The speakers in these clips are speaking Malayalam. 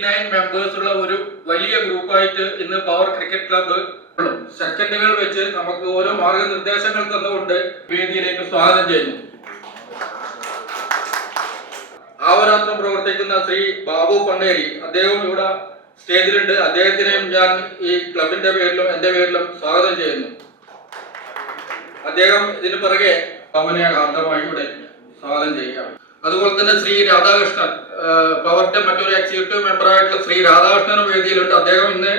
59 മെമ്പേഴ്സ് ഉള്ള ഒരു വലിയ ഗ്രൂപ്പായിട്ട് ഇന്ന് പവർ ക്രിക്കറ്റ് ക്ലബ്ബ് സെക്കൻഡുകൾ വെച്ച് നമുക്ക് ഓരോ മാർഗനിർദ്ദേശങ്ങൾ തന്നുകൊണ്ട് വേദിയിലേക്ക് സ്വാഗതം ചെയ്യുന്നു. ആവരാത്രം പ്രവർത്തിക്കുന്ന ശ്രീ ബാബു പണ്ടേരി, അദ്ദേഹം ഇവിടെ സ്റ്റേജിലുണ്ട്. അദ്ദേഹത്തിനെയും ഞാൻ ഈ ക്ലബിന്റെ പേരിലും എന്റെ പേരിലും സ്വാഗതം ചെയ്യുന്നു. അദ്ദേഹം ഇതിന് പിറകെ പവനെ കാന്തമായി ഇവിടെ സ്വാഗതം ചെയ്യുക. അതുപോലെ തന്നെ ശ്രീ രാധാകൃഷ്ണൻ, പവറിന്റെ മറ്റൊരു എക്സിക്യൂട്ടീവ് മെമ്പറായിട്ടുള്ള ശ്രീ രാധാകൃഷ്ണനും വേദിയിലുണ്ട്. അദ്ദേഹം ഇന്ന്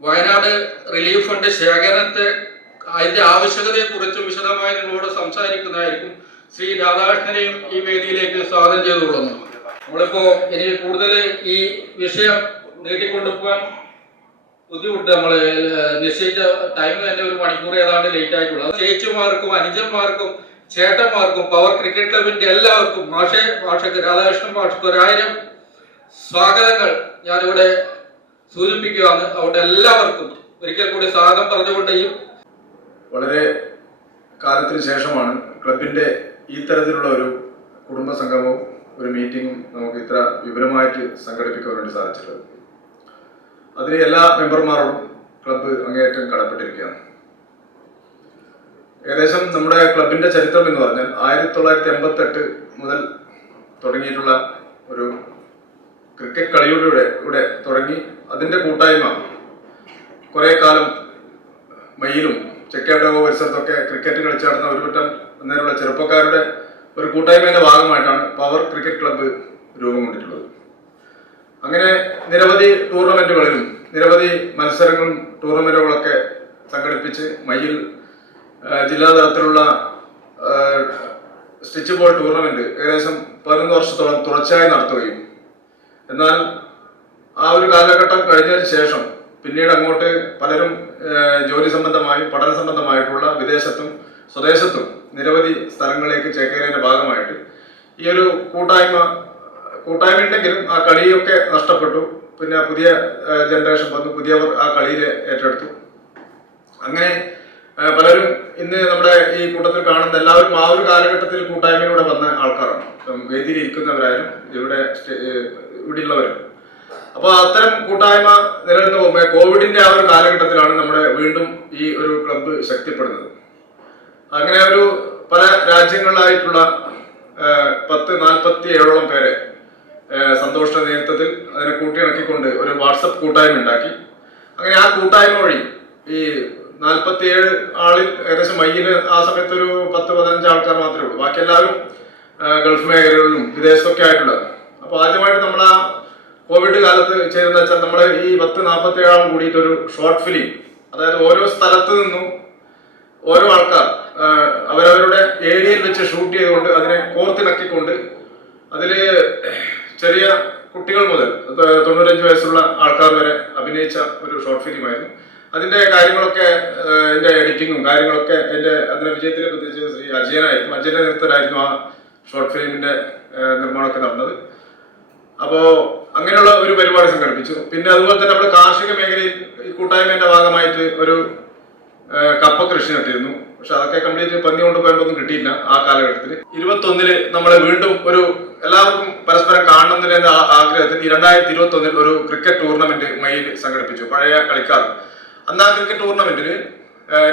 വയനാട് റിലീഫ് ഫണ്ട് ശേഖരണത്തെ അതിന്റെ ആവശ്യകതയെ കുറിച്ച് വിശദമായി നിങ്ങളോട് സംസാരിക്കുന്നതായിരിക്കും. ശ്രീ രാധാകൃഷ്ണനെയും ഈ വേദിയിലേക്ക് സ്വാഗതം ചെയ്തുകൊള്ളുന്നു. നമ്മളിപ്പോ ഇനി കൂടുതൽ ഈ വിഷയം നീട്ടിക്കൊണ്ടുപോകാൻ ബുദ്ധിമുട്ട്. നമ്മൾ നിശ്ചയിച്ച ടൈം തന്നെ 1 മണിക്കൂർ ഏതാണ്ട് ലേറ്റ് ആയിട്ടുള്ളത്. ചേച്ചിമാർക്കും അനുജന്മാർക്കും ചേട്ടന്മാർക്കും പവർ ക്രിക്കറ്റ് ക്ലബിന്റെ എല്ലാവർക്കും മാഷക്ക് രാധാകൃഷ്ണൻ മാഷക്ക് 1000 സ്വാഗതങ്ങൾ ഞാനിവിടെ സൂചിപ്പിക്കുകയാണ്. അവിടെ എല്ലാവർക്കും ഒരിക്കൽ കൂടി സ്വാഗതം പറഞ്ഞുകൊണ്ട് വളരെ കാലത്തിന് ശേഷമാണ് ക്ലബിന്റെ ഈ തരത്തിലുള്ള ഒരു കുടുംബ സംഗമവും ഒരു മീറ്റിങ്ങും നമുക്ക് ഇത്ര വിപുലമായിട്ട് സംഘടിപ്പിക്കാൻ വേണ്ടി സാധിച്ചിട്ടുള്ളത്. അതിന് എല്ലാ മെമ്പർമാരോടും ക്ലബ്ബ് അങ്ങേയറ്റം കടപ്പെട്ടിരിക്കുകയാണ്. ഏകദേശം നമ്മുടെ ക്ലബിന്റെ ചരിത്രം എന്ന് പറഞ്ഞാൽ 1988 മുതൽ തുടങ്ങിയിട്ടുള്ള ഒരു ക്രിക്കറ്റ് കളിയുടെ തുടങ്ങി അതിന്റെ കൂട്ടായ്മ കുറെ കാലം മയിലും ചെക്കേടകോ പരിസരത്തൊക്കെ ക്രിക്കറ്റ് കളിച്ചു നടന്ന ഒരു പറ്റം അന്നേരമുള്ള ചെറുപ്പക്കാരുടെ ഒരു കൂട്ടായ്മയുടെ ഭാഗമായിട്ടാണ് പവർ ക്രിക്കറ്റ് ക്ലബ്ബ് രൂപം കൊണ്ടിട്ടുള്ളത്. അങ്ങനെ നിരവധി ടൂർണമെന്റുകളിലും നിരവധി മത്സരങ്ങളും ടൂർണമെന്റുകളൊക്കെ സംഘടിപ്പിച്ച് മയിൽ ജില്ലാ തലത്തിലുള്ള സ്റ്റിച്ച് ബോൾ ടൂർണമെന്റ് ഏകദേശം 11 വർഷത്തോളം തുടർച്ചയായി നടത്തുകയും, എന്നാൽ ആ ഒരു കാലഘട്ടം കഴിഞ്ഞതിന് ശേഷം പിന്നീട് അങ്ങോട്ട് പലരും ജോലി സംബന്ധമായും പഠന സംബന്ധമായിട്ടുള്ള വിദേശത്തും സ്വദേശത്തും നിരവധി സ്ഥലങ്ങളിലേക്ക് ചേക്കേറിയതിന്റെ ഭാഗമായിട്ട് ഈ ഒരു കൂട്ടായ്മ ഉണ്ടെങ്കിലും ആ കളിയൊക്കെ നഷ്ടപ്പെട്ടു. പിന്നെ പുതിയ ജനറേഷൻ വന്നു, പുതിയവർ ആ കളിയിൽ ഏറ്റെടുത്തു. അങ്ങനെ പലരും ഇന്ന് നമ്മുടെ ഈ കൂട്ടത്തിൽ കാണുന്ന എല്ലാവരും ആ ഒരു കാലഘട്ടത്തിൽ കൂട്ടായ്മയിലൂടെ വന്ന ആൾക്കാരാണ്. വേദിയിൽ ഇരിക്കുന്നവരായാലും ഇവിടെയുള്ളവരും. അപ്പൊ അത്തരം കൂട്ടായ്മ നിലനിന്ന് പോകുമ്പോൾ കോവിഡിന്റെ ആ ഒരു കാലഘട്ടത്തിലാണ് നമ്മുടെ വീണ്ടും ഈ ഒരു ക്ലബ്ബ് ശക്തിപ്പെടുന്നത്. അങ്ങനെ ഒരു പല രാജ്യങ്ങളിലായിട്ടുള്ള 47ഓളം പേരെ സന്തോഷിന്റെ നേതൃത്വത്തിൽ അതിനെ കൂട്ടിയിണക്കിക്കൊണ്ട് ഒരു വാട്സപ്പ് കൂട്ടായ്മ ഉണ്ടാക്കി. അങ്ങനെ ആ കൂട്ടായ്മ വഴി ഈ 47 ആളിൽ ഏകദേശം മയ്യില് ആ സമയത്ത് ഒരു 10-15 ആൾക്കാർ മാത്രമേ ഉള്ളൂ. ബാക്കി എല്ലാവരും ഗൾഫ് മേഖലകളിലും വിദേശത്തൊക്കെ ആയിട്ടുള്ളത്. അപ്പൊ ആദ്യമായിട്ട് നമ്മൾ ആ കോവിഡ് കാലത്ത് ചെയ്തെന്ന് വെച്ചാൽ നമ്മൾ ഈ 10-47 ആളും കൂടിയിട്ടൊരു ഷോർട്ട് ഫിലിം, അതായത് ഓരോ സ്ഥലത്ത് നിന്നും ഓരോ ആൾക്കാർ അവരവരുടെ ഏരിയയിൽ വെച്ച് ഷൂട്ട് ചെയ്തുകൊണ്ട് അതിനെ കോർത്തിണക്കിക്കൊണ്ട് അതില് ചെറിയ കുട്ടികൾ മുതൽ 95 വയസ്സുള്ള ആൾക്കാർ വരെ അഭിനയിച്ച ഒരു ഷോർട്ട് ഫിലിമായിരുന്നു. അതിന്റെ കാര്യങ്ങളൊക്കെ എന്റെ എഡിറ്റിങ്ങും കാര്യങ്ങളൊക്കെ അതിന്റെ വിജയത്തിനെ പ്രത്യേകിച്ച് ശ്രീ അജയനായിരുന്നു. അജയന്റെ നേതൃത്വത്തിലായിരുന്നു ആ ഷോർട്ട് ഫിലിമിന്റെ നിർമ്മാണമൊക്കെ നടന്നത്. അപ്പോ അങ്ങനെയുള്ള ഒരു പരിപാടി സംഘടിപ്പിച്ചു. പിന്നെ അതുപോലെ തന്നെ നമ്മുടെ കാർഷിക മേഖലയിൽ ഈ കൂട്ടായ്മയുടെ ഭാഗമായിട്ട് ഒരു കപ്പ കൃഷി നട്ടിരുന്നു. പക്ഷെ അതൊക്കെ കംപ്ലീറ്റ് പന്നി കൊണ്ടുപോയതൊന്നും കിട്ടിയില്ല ആ കാലഘട്ടത്തിൽ. 21 നമ്മളെ വീണ്ടും ഒരു എല്ലാവർക്കും പരസ്പരം കാണണമെന്നതിന്റെ ആഗ്രഹത്തിൽ 2021 ഒരു ക്രിക്കറ്റ് ടൂർണമെന്റ് മയിൽ സംഘടിപ്പിച്ചു. പഴയ കളിക്കാർ അന്ന് ആ ക്രിക്കറ്റ് ടൂർണമെന്റിൽ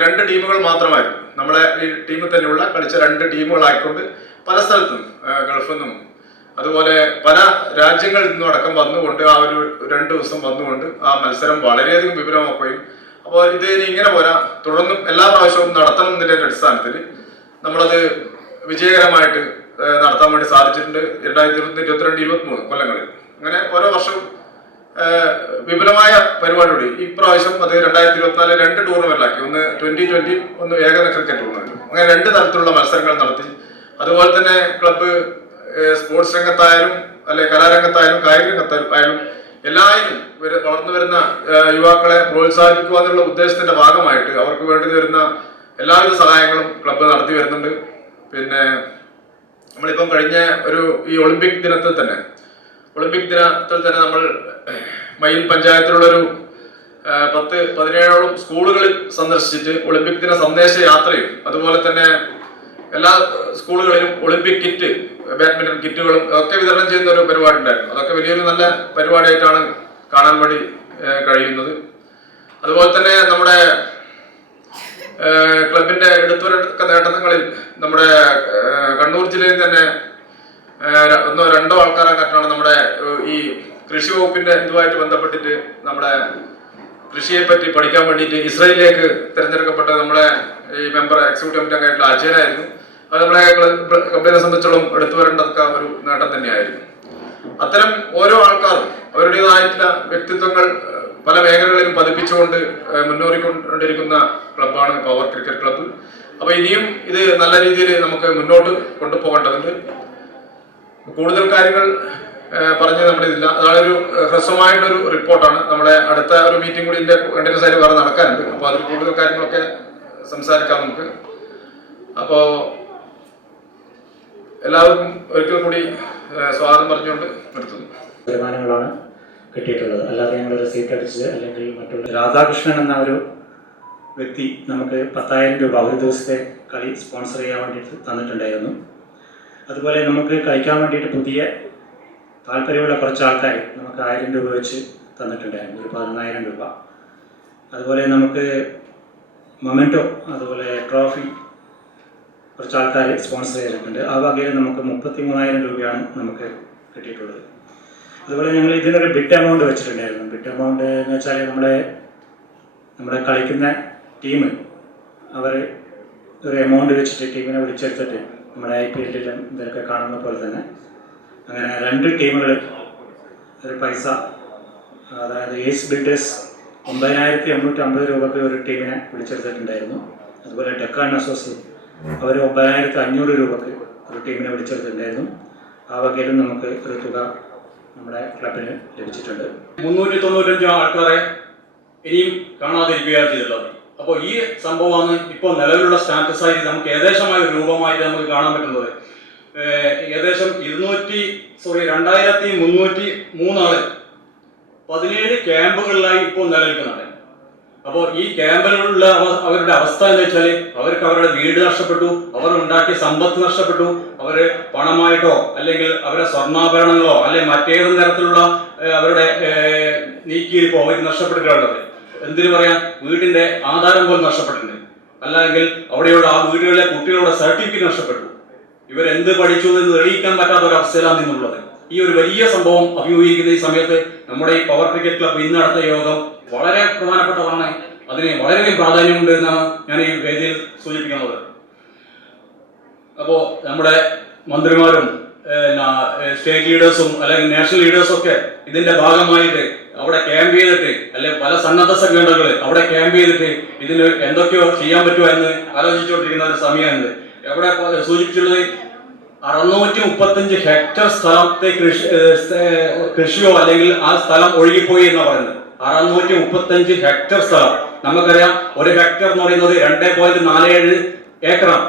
2 ടീമുകൾ മാത്രമായിരുന്നു. നമ്മളെ ഈ ടീമിൽ തന്നെയുള്ള കളിച്ച 2 ടീമുകളായിക്കൊണ്ട് പല സ്ഥലത്തും ഗൾഫിൽ നിന്നും അതുപോലെ പല രാജ്യങ്ങളിൽ നിന്നും അടക്കം വന്നുകൊണ്ട് ആ ഒരു 2 ദിവസം വന്നുകൊണ്ട് ആ മത്സരം വളരെയധികം വിപുലമാക്കുകയും, അപ്പോൾ ഇത് ഇങ്ങനെ പോരാ, തുടർന്നും എല്ലാ പ്രാവശ്യവും നടത്തണം എന്നതിന്റെ അടിസ്ഥാനത്തിൽ നമ്മളത് വിജയകരമായിട്ട് നടത്താൻ വേണ്ടി സാധിച്ചിട്ടുണ്ട്. 2021, 22, 23 കൊല്ലങ്ങളിൽ അങ്ങനെ ഓരോ വർഷവും വിപുലമായ പരിപാടിയോട് ഇപ്രാവശ്യം അത് 2024 2 ടൂർണമെന്റിലാക്കി. ഒന്ന് 2020, ഒന്ന് ഏകദിന ക്രിക്കറ്റ് ടൂർണമെന്റ്. അങ്ങനെ 2 തരത്തിലുള്ള മത്സരങ്ങൾ നടത്തി. അതുപോലെ തന്നെ ക്ലബ്ബ് സ്പോർട്സ് രംഗത്തായാലും അല്ലെ കലാരംഗത്തായാലും കായിക രംഗത്തായാലും എല്ലാവരും വളർന്നു വരുന്ന യുവാക്കളെ പ്രോത്സാഹിപ്പിക്കുക എന്നുള്ള ഉദ്ദേശത്തിന്റെ ഭാഗമായിട്ട് അവർക്ക് വേണ്ടി വരുന്ന എല്ലാവിധ സഹായങ്ങളും ക്ലബ്ബ് നടത്തി വരുന്നുണ്ട്. പിന്നെ നമ്മളിപ്പം കഴിഞ്ഞ ഈ ഒളിമ്പിക് ദിനത്തിൽ തന്നെ നമ്മൾ മയിൽ പഞ്ചായത്തിലുള്ളൊരു 10-17ഓളം സ്കൂളുകളിൽ സന്ദർശിച്ചിട്ട് ഒളിമ്പിക് ദിന സന്ദേശ യാത്രയും അതുപോലെ തന്നെ എല്ലാ സ്കൂളുകളിലും ഒളിമ്പിക് കിറ്റ്, ബാഡ്മിന്റൺ കിറ്റുകളും ഒക്കെ വിതരണം ചെയ്യുന്ന ഒരു പരിപാടി ഉണ്ടായിരുന്നു. അതൊക്കെ വലിയൊരു നല്ല പരിപാടിയായിട്ടാണ് കാണാൻ വേണ്ടി കഴിയുന്നത്. അതുപോലെ തന്നെ നമ്മുടെ ക്ലബിന്റെ എടുത്തുവരക്ക നേട്ടങ്ങളിൽ നമ്മുടെ കണ്ണൂർ ജില്ലയിൽ തന്നെ ഒന്നോ രണ്ടോ ആൾക്കാരാണ് നമ്മുടെ ഈ കൃഷി വകുപ്പിന്റെ ഇതുമായിട്ട് ബന്ധപ്പെട്ടിട്ട് നമ്മുടെ കൃഷിയെ പറ്റി പഠിക്കാൻ വേണ്ടിയിട്ട് ഇസ്രയേലിലേക്ക് തിരഞ്ഞെടുക്കപ്പെട്ട നമ്മുടെ ഈ മെമ്പർ എക്സിക്യൂട്ടീവ് കമ്മിറ്റി അംഗമായിട്ടുള്ള അജയനായിരുന്നു. അത് നമ്മളെ ക്ലബിനെ സംബന്ധിച്ചോളം എടുത്തു വരേണ്ടതൊക്കെ ഒരു നേട്ടം തന്നെയായിരുന്നു. അത്തരം ഓരോ ആൾക്കാരും അവരുടേതായിട്ടുള്ള വ്യക്തിത്വങ്ങൾ പല മേഖലകളിലും പതിപ്പിച്ചുകൊണ്ട് മുന്നേറിക്കൊണ്ടിരിക്കുന്ന ക്ലബ്ബാണ് പവർ ക്രിക്കറ്റ് ക്ലബ്ബ്. അപ്പൊ ഇനിയും ഇത് നല്ല രീതിയിൽ നമുക്ക് മുന്നോട്ട് കൊണ്ടുപോകേണ്ടതുണ്ട്. കൂടുതൽ കാര്യങ്ങൾ പറഞ്ഞ് നമ്മളിതില്ല. അതാണ് ഒരു ഹ്രസ്വമായിട്ടൊരു റിപ്പോർട്ടാണ്. നമ്മുടെ അടുത്ത ഒരു മീറ്റിംഗ് കൂടി ഇതിന്റെ കണ്ടിന്യൂസ് ആയിട്ട് വേറെ നടക്കാനുണ്ട്. അപ്പൊ അതിൽ കൂടുതൽ കാര്യങ്ങളൊക്കെ സംസാരിക്കാം നമുക്ക്. അപ്പോ എല്ലാവർക്കും ഒരിക്കൽ കൂടി സ്വാഗതം പറഞ്ഞുകൊണ്ട് നിർത്തുന്നു. തീരുമാനങ്ങളാണ് കിട്ടിയിട്ടുള്ളത്. അല്ലാതെ ഞങ്ങൾ റെസീപ്റ്റ് അടിച്ച് അല്ലെങ്കിൽ മറ്റുള്ള രാധാകൃഷ്ണൻ എന്ന ഒരു വ്യക്തി നമുക്ക് 10,000 രൂപ ഒരു ദിവസത്തെ കളി സ്പോൺസർ ചെയ്യാൻ വേണ്ടിയിട്ട് തന്നിട്ടുണ്ടായിരുന്നു. അതുപോലെ നമുക്ക് കളിക്കാൻ വേണ്ടിയിട്ട് പുതിയ താല്പര്യമുള്ള കുറച്ച് ആൾക്കാർ നമുക്ക് 1000 രൂപ വെച്ച് തന്നിട്ടുണ്ടായിരുന്നു, ഒരു 14,000 രൂപ. അതുപോലെ നമുക്ക് മൊമെൻറ്റോ, അതുപോലെ ട്രോഫി കുറച്ച് ആൾക്കാർ സ്പോൺസർ ചെയ്തിട്ടുണ്ട്. ആ വകയിൽ നമുക്ക് 33,000 രൂപയാണ് നമുക്ക് കിട്ടിയിട്ടുള്ളത്. അതുപോലെ ഞങ്ങൾ ഇതിനൊരു ബിറ്റ് എമൗണ്ട് വെച്ചിട്ടുണ്ടായിരുന്നു. ബിറ്റ് എമൗണ്ട് എന്ന് വെച്ചാൽ നമ്മുടെ കളിക്കുന്ന ടീം അവർ ഒരു എമൗണ്ട് വെച്ചിട്ട് ടീമിനെ വിളിച്ചെടുത്തിട്ട് നമ്മുടെ IPL-ലും ഇതൊക്കെ കാണുന്ന പോലെ തന്നെ അങ്ങനെ 2 ടീമുകൾ ഒരു പൈസ, അതായത് ഏസ് ബിൽഡേഴ്സ് 9,850 രൂപയ്ക്ക് ഒരു ടീമിനെ വിളിച്ചെടുത്തിട്ടുണ്ടായിരുന്നു. അതുപോലെ ഡെക്കാൻ അസോസിയേറ്റ് അവർ 9,500 രൂപയ്ക്ക് ഒരു ടീമിനെ വിളിച്ചെടുത്തിട്ടുണ്ടായിരുന്നു. ആ വകയിലും നമുക്ക് ഒരു തുക നമ്മുടെ ക്ലബിന് ലഭിച്ചിട്ടുണ്ട്. 395 ആൾക്കാരെ ഇനിയും കാണാതിരിക്കുകയാണ് ചെയ്തിട്ടുള്ളത്. അപ്പോൾ ഈ സംഭവമാണ് ഇപ്പോൾ നിലവിലുള്ള സ്റ്റാറ്റസ് ആയിട്ട് നമുക്ക് ഏകദേശമായ ഒരു രൂപമായിട്ട് നമുക്ക് കാണാൻ പറ്റുന്നത്. ഏകദേശം 2,303 ആള് 17 ക്യാമ്പുകളിലായി ഇപ്പോൾ നിലനിൽക്കുന്നുണ്ട്. അപ്പോൾ ഈ ക്യാമ്പിലുള്ള അവരുടെ അവസ്ഥ എന്ന് വെച്ചാൽ അവർക്ക് അവരുടെ വീട് നഷ്ടപ്പെട്ടു, അവർ ഉണ്ടാക്കിയ സമ്പത്ത് നഷ്ടപ്പെട്ടു, അവര് പണമായിട്ടോ അല്ലെങ്കിൽ അവരുടെ സ്വർണ്ണാഭരണങ്ങളോ അല്ലെങ്കിൽ മറ്റേതും തരത്തിലുള്ള അവരുടെ നീക്കിയിരിപ്പോ അവർ നഷ്ടപ്പെട്ടിട്ടുള്ളത്. എന്തിനു പറയാൻ, വീടിന്റെ ആധാരം പോലും നഷ്ടപ്പെട്ടിട്ടുണ്ട്. അല്ലെങ്കിൽ അവിടെയുള്ള ആ വീടുകളിലെ കുട്ടികളുടെ സർട്ടിഫിക്കറ്റ് നഷ്ടപ്പെട്ടു. ഇവരെന്ത് പഠിച്ചു എന്ന് തെളിയിക്കാൻ പറ്റാത്ത ഒരു അവസ്ഥയിലാണ് നിന്നുള്ളത്. ഈ ഒരു വലിയ സംഭവം അഭിമുഖീകരിക്കുന്ന ഈ സമയത്ത് നമ്മുടെ ഈ പവർ ക്രിക്കറ്റ് ക്ലബ്ബ് ഇന്ന് നടത്ത യോഗം വളരെ പ്രധാനപ്പെട്ടതാണ്. അതിന് വളരെയധികം പ്രാധാന്യമുണ്ട് എന്നാണ് ഞാൻ ഈ വേദിയിൽ സൂചിപ്പിക്കുന്നത്. അപ്പോൾ നമ്മുടെ മന്ത്രിമാരും സ്റ്റേറ്റ് ലീഡേഴ്സും അല്ലെങ്കിൽ നാഷണൽ ലീഡേഴ്സും ഒക്കെ ഇതിന്റെ ഭാഗമായിട്ട് അവിടെ ക്യാമ്പ് ചെയ്തിട്ട് അല്ലെങ്കിൽ പല സന്നദ്ധ സംഘടനകൾ അവിടെ ക്യാമ്പ് ചെയ്തിട്ട് ഇതിന് എന്തൊക്കെയോ ചെയ്യാൻ പറ്റുമോ എന്ന് ആലോചിച്ചുകൊണ്ടിരിക്കുന്ന ഒരു സമയമുണ്ട്. എവിടെ സൂചിപ്പിച്ചുള്ളത് 635 ഹെക്ടർ സ്ഥലത്തെ കൃഷിയോ അല്ലെങ്കിൽ ആ സ്ഥലം ഒഴുകിപ്പോയി എന്ന് പറയുന്നത്. 635 ഹെക്ടർ സ്ഥലം. നമുക്കറിയാം ഒരു ഹെക്ടർ എന്ന് പറയുന്നത് 2.47 ഏക്കറാണ്.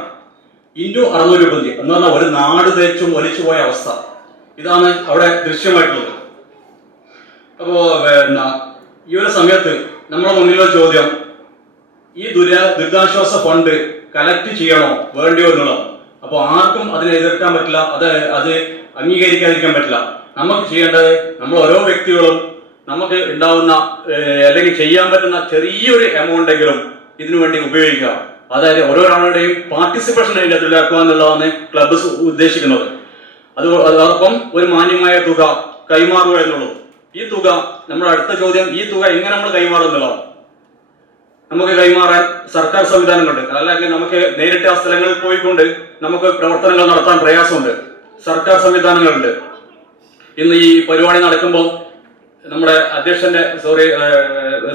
ഇൻറ്റു 635 എന്ന് പറഞ്ഞാൽ ഒരു നാട് തേച്ചും ഒലിച്ചു പോയ അവസ്ഥ. ഇതാണ് അവിടെ ദൃശ്യമായിട്ടുള്ളത്. അപ്പോ ഈ ഒരു സമയത്ത് നമ്മുടെ മുന്നിലുള്ള ചോദ്യം, ഈ ദുരിതാശ്വാസ ഫണ്ട് കളക്ട് ചെയ്യണോ വേണ്ടിയോ എന്നുള്ളത്. അപ്പോൾ ആർക്കും അതിനെ എതിർക്കാൻ പറ്റില്ല, അത് അംഗീകരിക്കാതിരിക്കാൻ പറ്റില്ല. നമുക്ക് ചെയ്യേണ്ടത് നമ്മൾ ഓരോ വ്യക്തികളും നമുക്ക് ഉണ്ടാവുന്ന അല്ലെങ്കിൽ ചെയ്യാൻ പറ്റുന്ന ചെറിയൊരു എമൗണ്ടെങ്കിലും ഇതിനു വേണ്ടി ഉപയോഗിക്കുക. അതായത് ഓരോരാളുടെയും പാർട്ടിസിപ്പേഷൻ അതിൻ്റെ അതിലാക്കുക എന്നുള്ളതാണ് ക്ലബ്ബ് ഉദ്ദേശിക്കുന്നത്. അതോടൊപ്പം ഒരു മാന്യമായ തുക കൈമാറുക എന്നുള്ളൂ. ഈ തുക നമ്മുടെ അടുത്ത ചോദ്യം, ഈ തുക എങ്ങനെ നമ്മൾ കൈമാറുന്നുള്ളതാണ്. നമുക്ക് കൈമാറാൻ സർക്കാർ സംവിധാനങ്ങളുണ്ട്. അല്ലെങ്കിൽ നമുക്ക് നേരിട്ട് ആ സ്ഥലങ്ങളിൽ പോയിക്കൊണ്ട് നമുക്ക് പ്രവർത്തനങ്ങൾ നടത്താൻ പ്രയാസമുണ്ട്. സർക്കാർ സംവിധാനങ്ങളുണ്ട്. ഇന്ന് ഈ പരിപാടി നടക്കുമ്പോൾ നമ്മുടെ അധ്യക്ഷന്റെ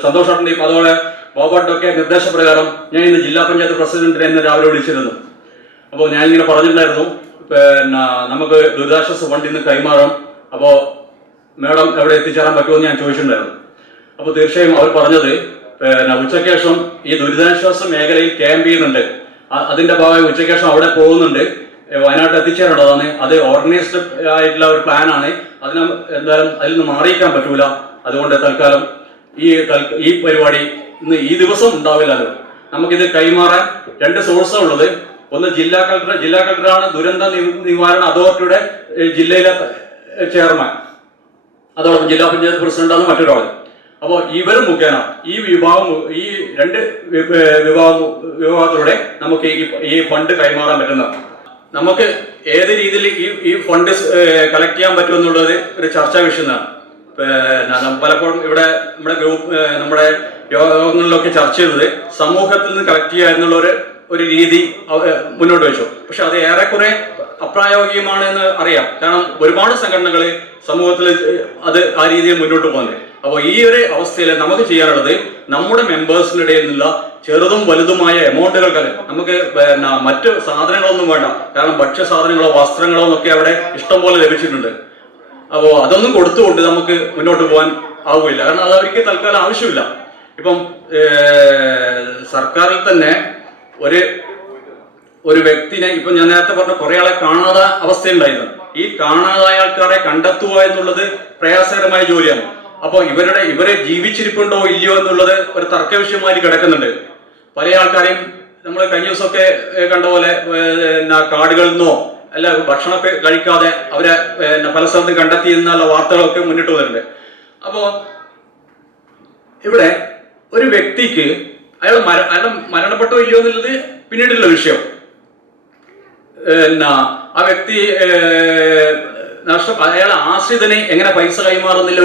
സന്തോഷേട്ടന്റെയും അതുപോലെ ബോബോട്ടൊക്കെ നിർദ്ദേശപ്രകാരം ഞാൻ ഇന്ന് ജില്ലാ പഞ്ചായത്ത് പ്രസിഡന്റിനെ ഇന്ന് രാവിലെ വിളിച്ചിരുന്നു. അപ്പോൾ ഞാൻ ഇങ്ങനെ പറഞ്ഞിട്ടുണ്ടായിരുന്നു, നമുക്ക് ദുരിതാശ്വാസ ഫണ്ട് ഇന്ന് കൈമാറാം, അപ്പോൾ മേഡം എവിടെ എത്തിച്ചേരാൻ പറ്റുമെന്ന് ഞാൻ ചോദിച്ചിട്ടുണ്ടായിരുന്നു. അപ്പോൾ തീർച്ചയായും അവർ പറഞ്ഞത് ഉച്ചയ്ക്ക് ശേഷം ഈ ദുരിതാശ്വാസ മേഖലയിൽ ക്യാമ്പ് ചെയ്യുന്നുണ്ട്. അതിന്റെ ഭാഗമായി ഉച്ചയ്ക്ക് ശേഷം അവിടെ പോകുന്നുണ്ട്. വയനാട്ടിൽ എത്തിച്ചേരേണ്ടതാണ്. അത് ഓർഗനൈസ്ഡ് ആയിട്ടുള്ള ഒരു പ്ലാനാണ്. അതിന് എന്തായാലും അതിൽ നിന്ന് മാറിയിക്കാൻ പറ്റൂല. അതുകൊണ്ട് തൽക്കാലം ഈ പരിപാടി ഇന്ന് ഈ ദിവസം ഉണ്ടാവില്ലല്ലോ. നമുക്കിത് കൈമാറാൻ 2 സോഴ്സാണ് ഉള്ളത്. ഒന്ന് ജില്ലാ കളക്ടറാണ് ദുരന്ത നിവാരണ അതോറിറ്റിയുടെ ജില്ലയിലെ ചെയർമാൻ, അതോടൊപ്പം ജില്ലാ പഞ്ചായത്ത് പ്രസിഡന്റാണ് മറ്റൊരാൾ. അപ്പോൾ ഇവർ മുഖേന ഈ രണ്ട് വിഭാഗത്തിലൂടെ നമുക്ക് ഈ ഫണ്ട് കൈമാറാൻ പറ്റുന്നതാണ്. നമുക്ക് ഏത് രീതിയിൽ ഈ ഫണ്ട് കളക്ട് ചെയ്യാൻ പറ്റുമെന്നുള്ളത് ഒരു ചർച്ചാ വിഷയമാണ്. പലപ്പോഴും ഇവിടെ നമ്മുടെ യോഗങ്ങളിലൊക്കെ ചർച്ച ചെയ്തത് സമൂഹത്തിൽ നിന്ന് കളക്ട് ചെയ്യുക എന്നുള്ള ഒരു രീതി മുന്നോട്ട് വെച്ചു. പക്ഷെ അത് ഏറെക്കുറെ അപ്രായോഗികമാണെന്ന് അറിയാം. കാരണം ഒരുപാട് സംഘടനകൾ സമൂഹത്തിൽ അത് ആ രീതിയിൽ മുന്നോട്ട് പോകുന്നത്. അപ്പോൾ ഈ ഒരു അവസ്ഥയിൽ നമുക്ക് ചെയ്യാനുള്ളത് നമ്മുടെ മെമ്പേഴ്സിനിടയിൽ നിന്നുള്ള ചെറുതും വലുതുമായ എമൗണ്ടുകൾക്ക് നമുക്ക് മറ്റു സാധനങ്ങളൊന്നും വേണ്ട. കാരണം ഭക്ഷ്യസാധനങ്ങളോ വസ്ത്രങ്ങളോ ഒക്കെ അവിടെ ഇഷ്ടംപോലെ ലഭിച്ചിട്ടുണ്ട്. അപ്പോൾ അതൊന്നും കൊടുത്തുകൊണ്ട് നമുക്ക് മുന്നോട്ട് പോകാൻ ആവില്ല. കാരണം അത് അവർക്ക് തൽക്കാലം ആവശ്യമില്ല. ഇപ്പം സർക്കാരിൽ തന്നെ ഒരു വ്യക്തിനെ ഇപ്പം ഞാൻ നേരത്തെ പറഞ്ഞ കുറെ ആളെ കാണാതെ അവസ്ഥയുണ്ടായിരുന്നു. ഈ കാണാതായ ആൾക്കാരെ കണ്ടെത്തുക എന്നുള്ളത് പ്രയാസകരമായ ജോലിയാണ്. അപ്പോൾ ഇവരെ ജീവിച്ചിരിപ്പുണ്ടോ ഇല്ലയോ എന്നുള്ളത് ഒരു തർക്ക വിഷയമായി കിടക്കുന്നുണ്ട്. പല ആൾക്കാരെയും നമ്മൾ കഴിഞ്ഞ ദിവസമൊക്കെ കണ്ട പോലെ കാടുകളിൽ നിന്നോ അല്ല ഭക്ഷണമൊക്കെ കഴിക്കാതെ അവരെ പല സ്ഥലത്തും കണ്ടെത്തി എന്നുള്ള വാർത്തകളൊക്കെ മുന്നിട്ട് വരുന്നുണ്ട്. അപ്പോൾ ഇവിടെ ഒരു വ്യക്തിക്ക് അയാൾ മരണപ്പെട്ടോ ഇല്ലയോ എന്നുള്ളത് പിന്നീടുള്ള വിഷയം. ആ വ്യക്തി അയാളെ ആശ്രിതന് എങ്ങനെ പൈസ കൈമാറുന്നില്ല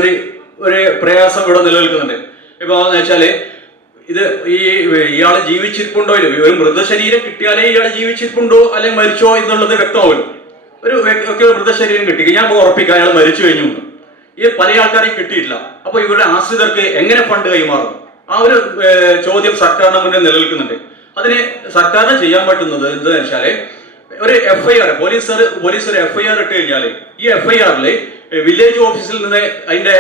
ഒരു പ്രയാസം ഇവിടെ നിലനിൽക്കുന്നുണ്ട്. ഇപ്പൊ എന്ന് വെച്ചാല് ഇത് ഇയാൾ ജീവിച്ചിരിപ്പുണ്ടോ ഇല്ല, ഒരു മൃതശരീരം കിട്ടിയാലേ ഇയാൾ ജീവിച്ചിരിപ്പുണ്ടോ അല്ലെങ്കിൽ മരിച്ചോ എന്നുള്ളത് വ്യക്തമാവില്ല. ഒരു മൃതശരീരം കിട്ടി ഞാൻ ഉറപ്പിക്കാം അയാൾ മരിച്ചു കഴിഞ്ഞു. ഈ പല ആൾക്കാരെയും കിട്ടിയിട്ടില്ല. അപ്പൊ ഇവരുടെ ആശ്രിതർക്ക് എങ്ങനെ ഫണ്ട് കൈമാറും? ആ ഒരു ചോദ്യം സർക്കാരിന് മുന്നിൽ നിലനിൽക്കുന്നുണ്ട്. അതിന് സർക്കാരിന് ചെയ്യാൻ പറ്റുന്നത് എന്താണെന്ന് വെച്ചാല് ഒരു FIR പോലീസ് ഒരു FIR ഇട്ട് കഴിഞ്ഞാൽ ഈ FIRൽ വില്ലേജ് ഓഫീസിൽ നിന്ന് അതിന്റെ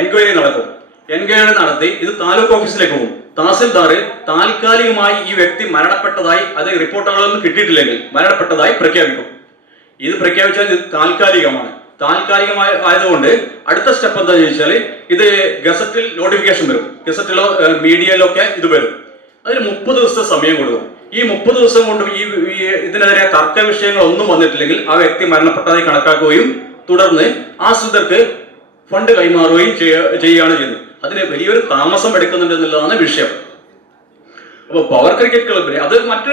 എൻക്വയറി നടക്കും. എൻക്വയറി നടത്തി ഇത് താലൂക്ക് ഓഫീസിലേക്ക് പോകും. തഹസിൽദാർ താൽക്കാലികമായി ഈ വ്യക്തി മരണപ്പെട്ടതായി അത് റിപ്പോർട്ടുകളൊന്നും കിട്ടിയിട്ടില്ലെങ്കിൽ മരണപ്പെട്ടതായി പ്രഖ്യാപിക്കും. ഇത് പ്രഖ്യാപിച്ചാൽ ഇത് താൽക്കാലികമാണ്. ആയതുകൊണ്ട് അടുത്ത സ്റ്റെപ്പ് എന്താണെന്ന് ചോദിച്ചാൽ ഇത് ഗസറ്റിൽ നോട്ടിഫിക്കേഷൻ വരും. ഗസറ്റിലോ മീഡിയയിലൊക്കെ ഇത് വരും. അതിന് 30 ദിവസത്തെ സമയം കൊടുക്കും. ഈ 30 ദിവസം കൊണ്ട് ഇതിനെതിരെ തർക്ക വിഷയങ്ങളൊന്നും വന്നിട്ടില്ലെങ്കിൽ ആ വ്യക്തി മരണപ്പെട്ടതായി കണക്കാക്കുകയും തുടർന്ന് ആശ്രിതർക്ക് ഫണ്ട് കൈമാറുകയും ചെയ്യുകയാണ് ചെയ്യുന്നത്. അതിന് വലിയൊരു താമസം എടുക്കുന്നുണ്ട് എന്നുള്ളതാണ് വിഷയം. അപ്പോൾ പവർ ക്രിക്കറ്റ് ക്ലബിന് അത് മറ്റ്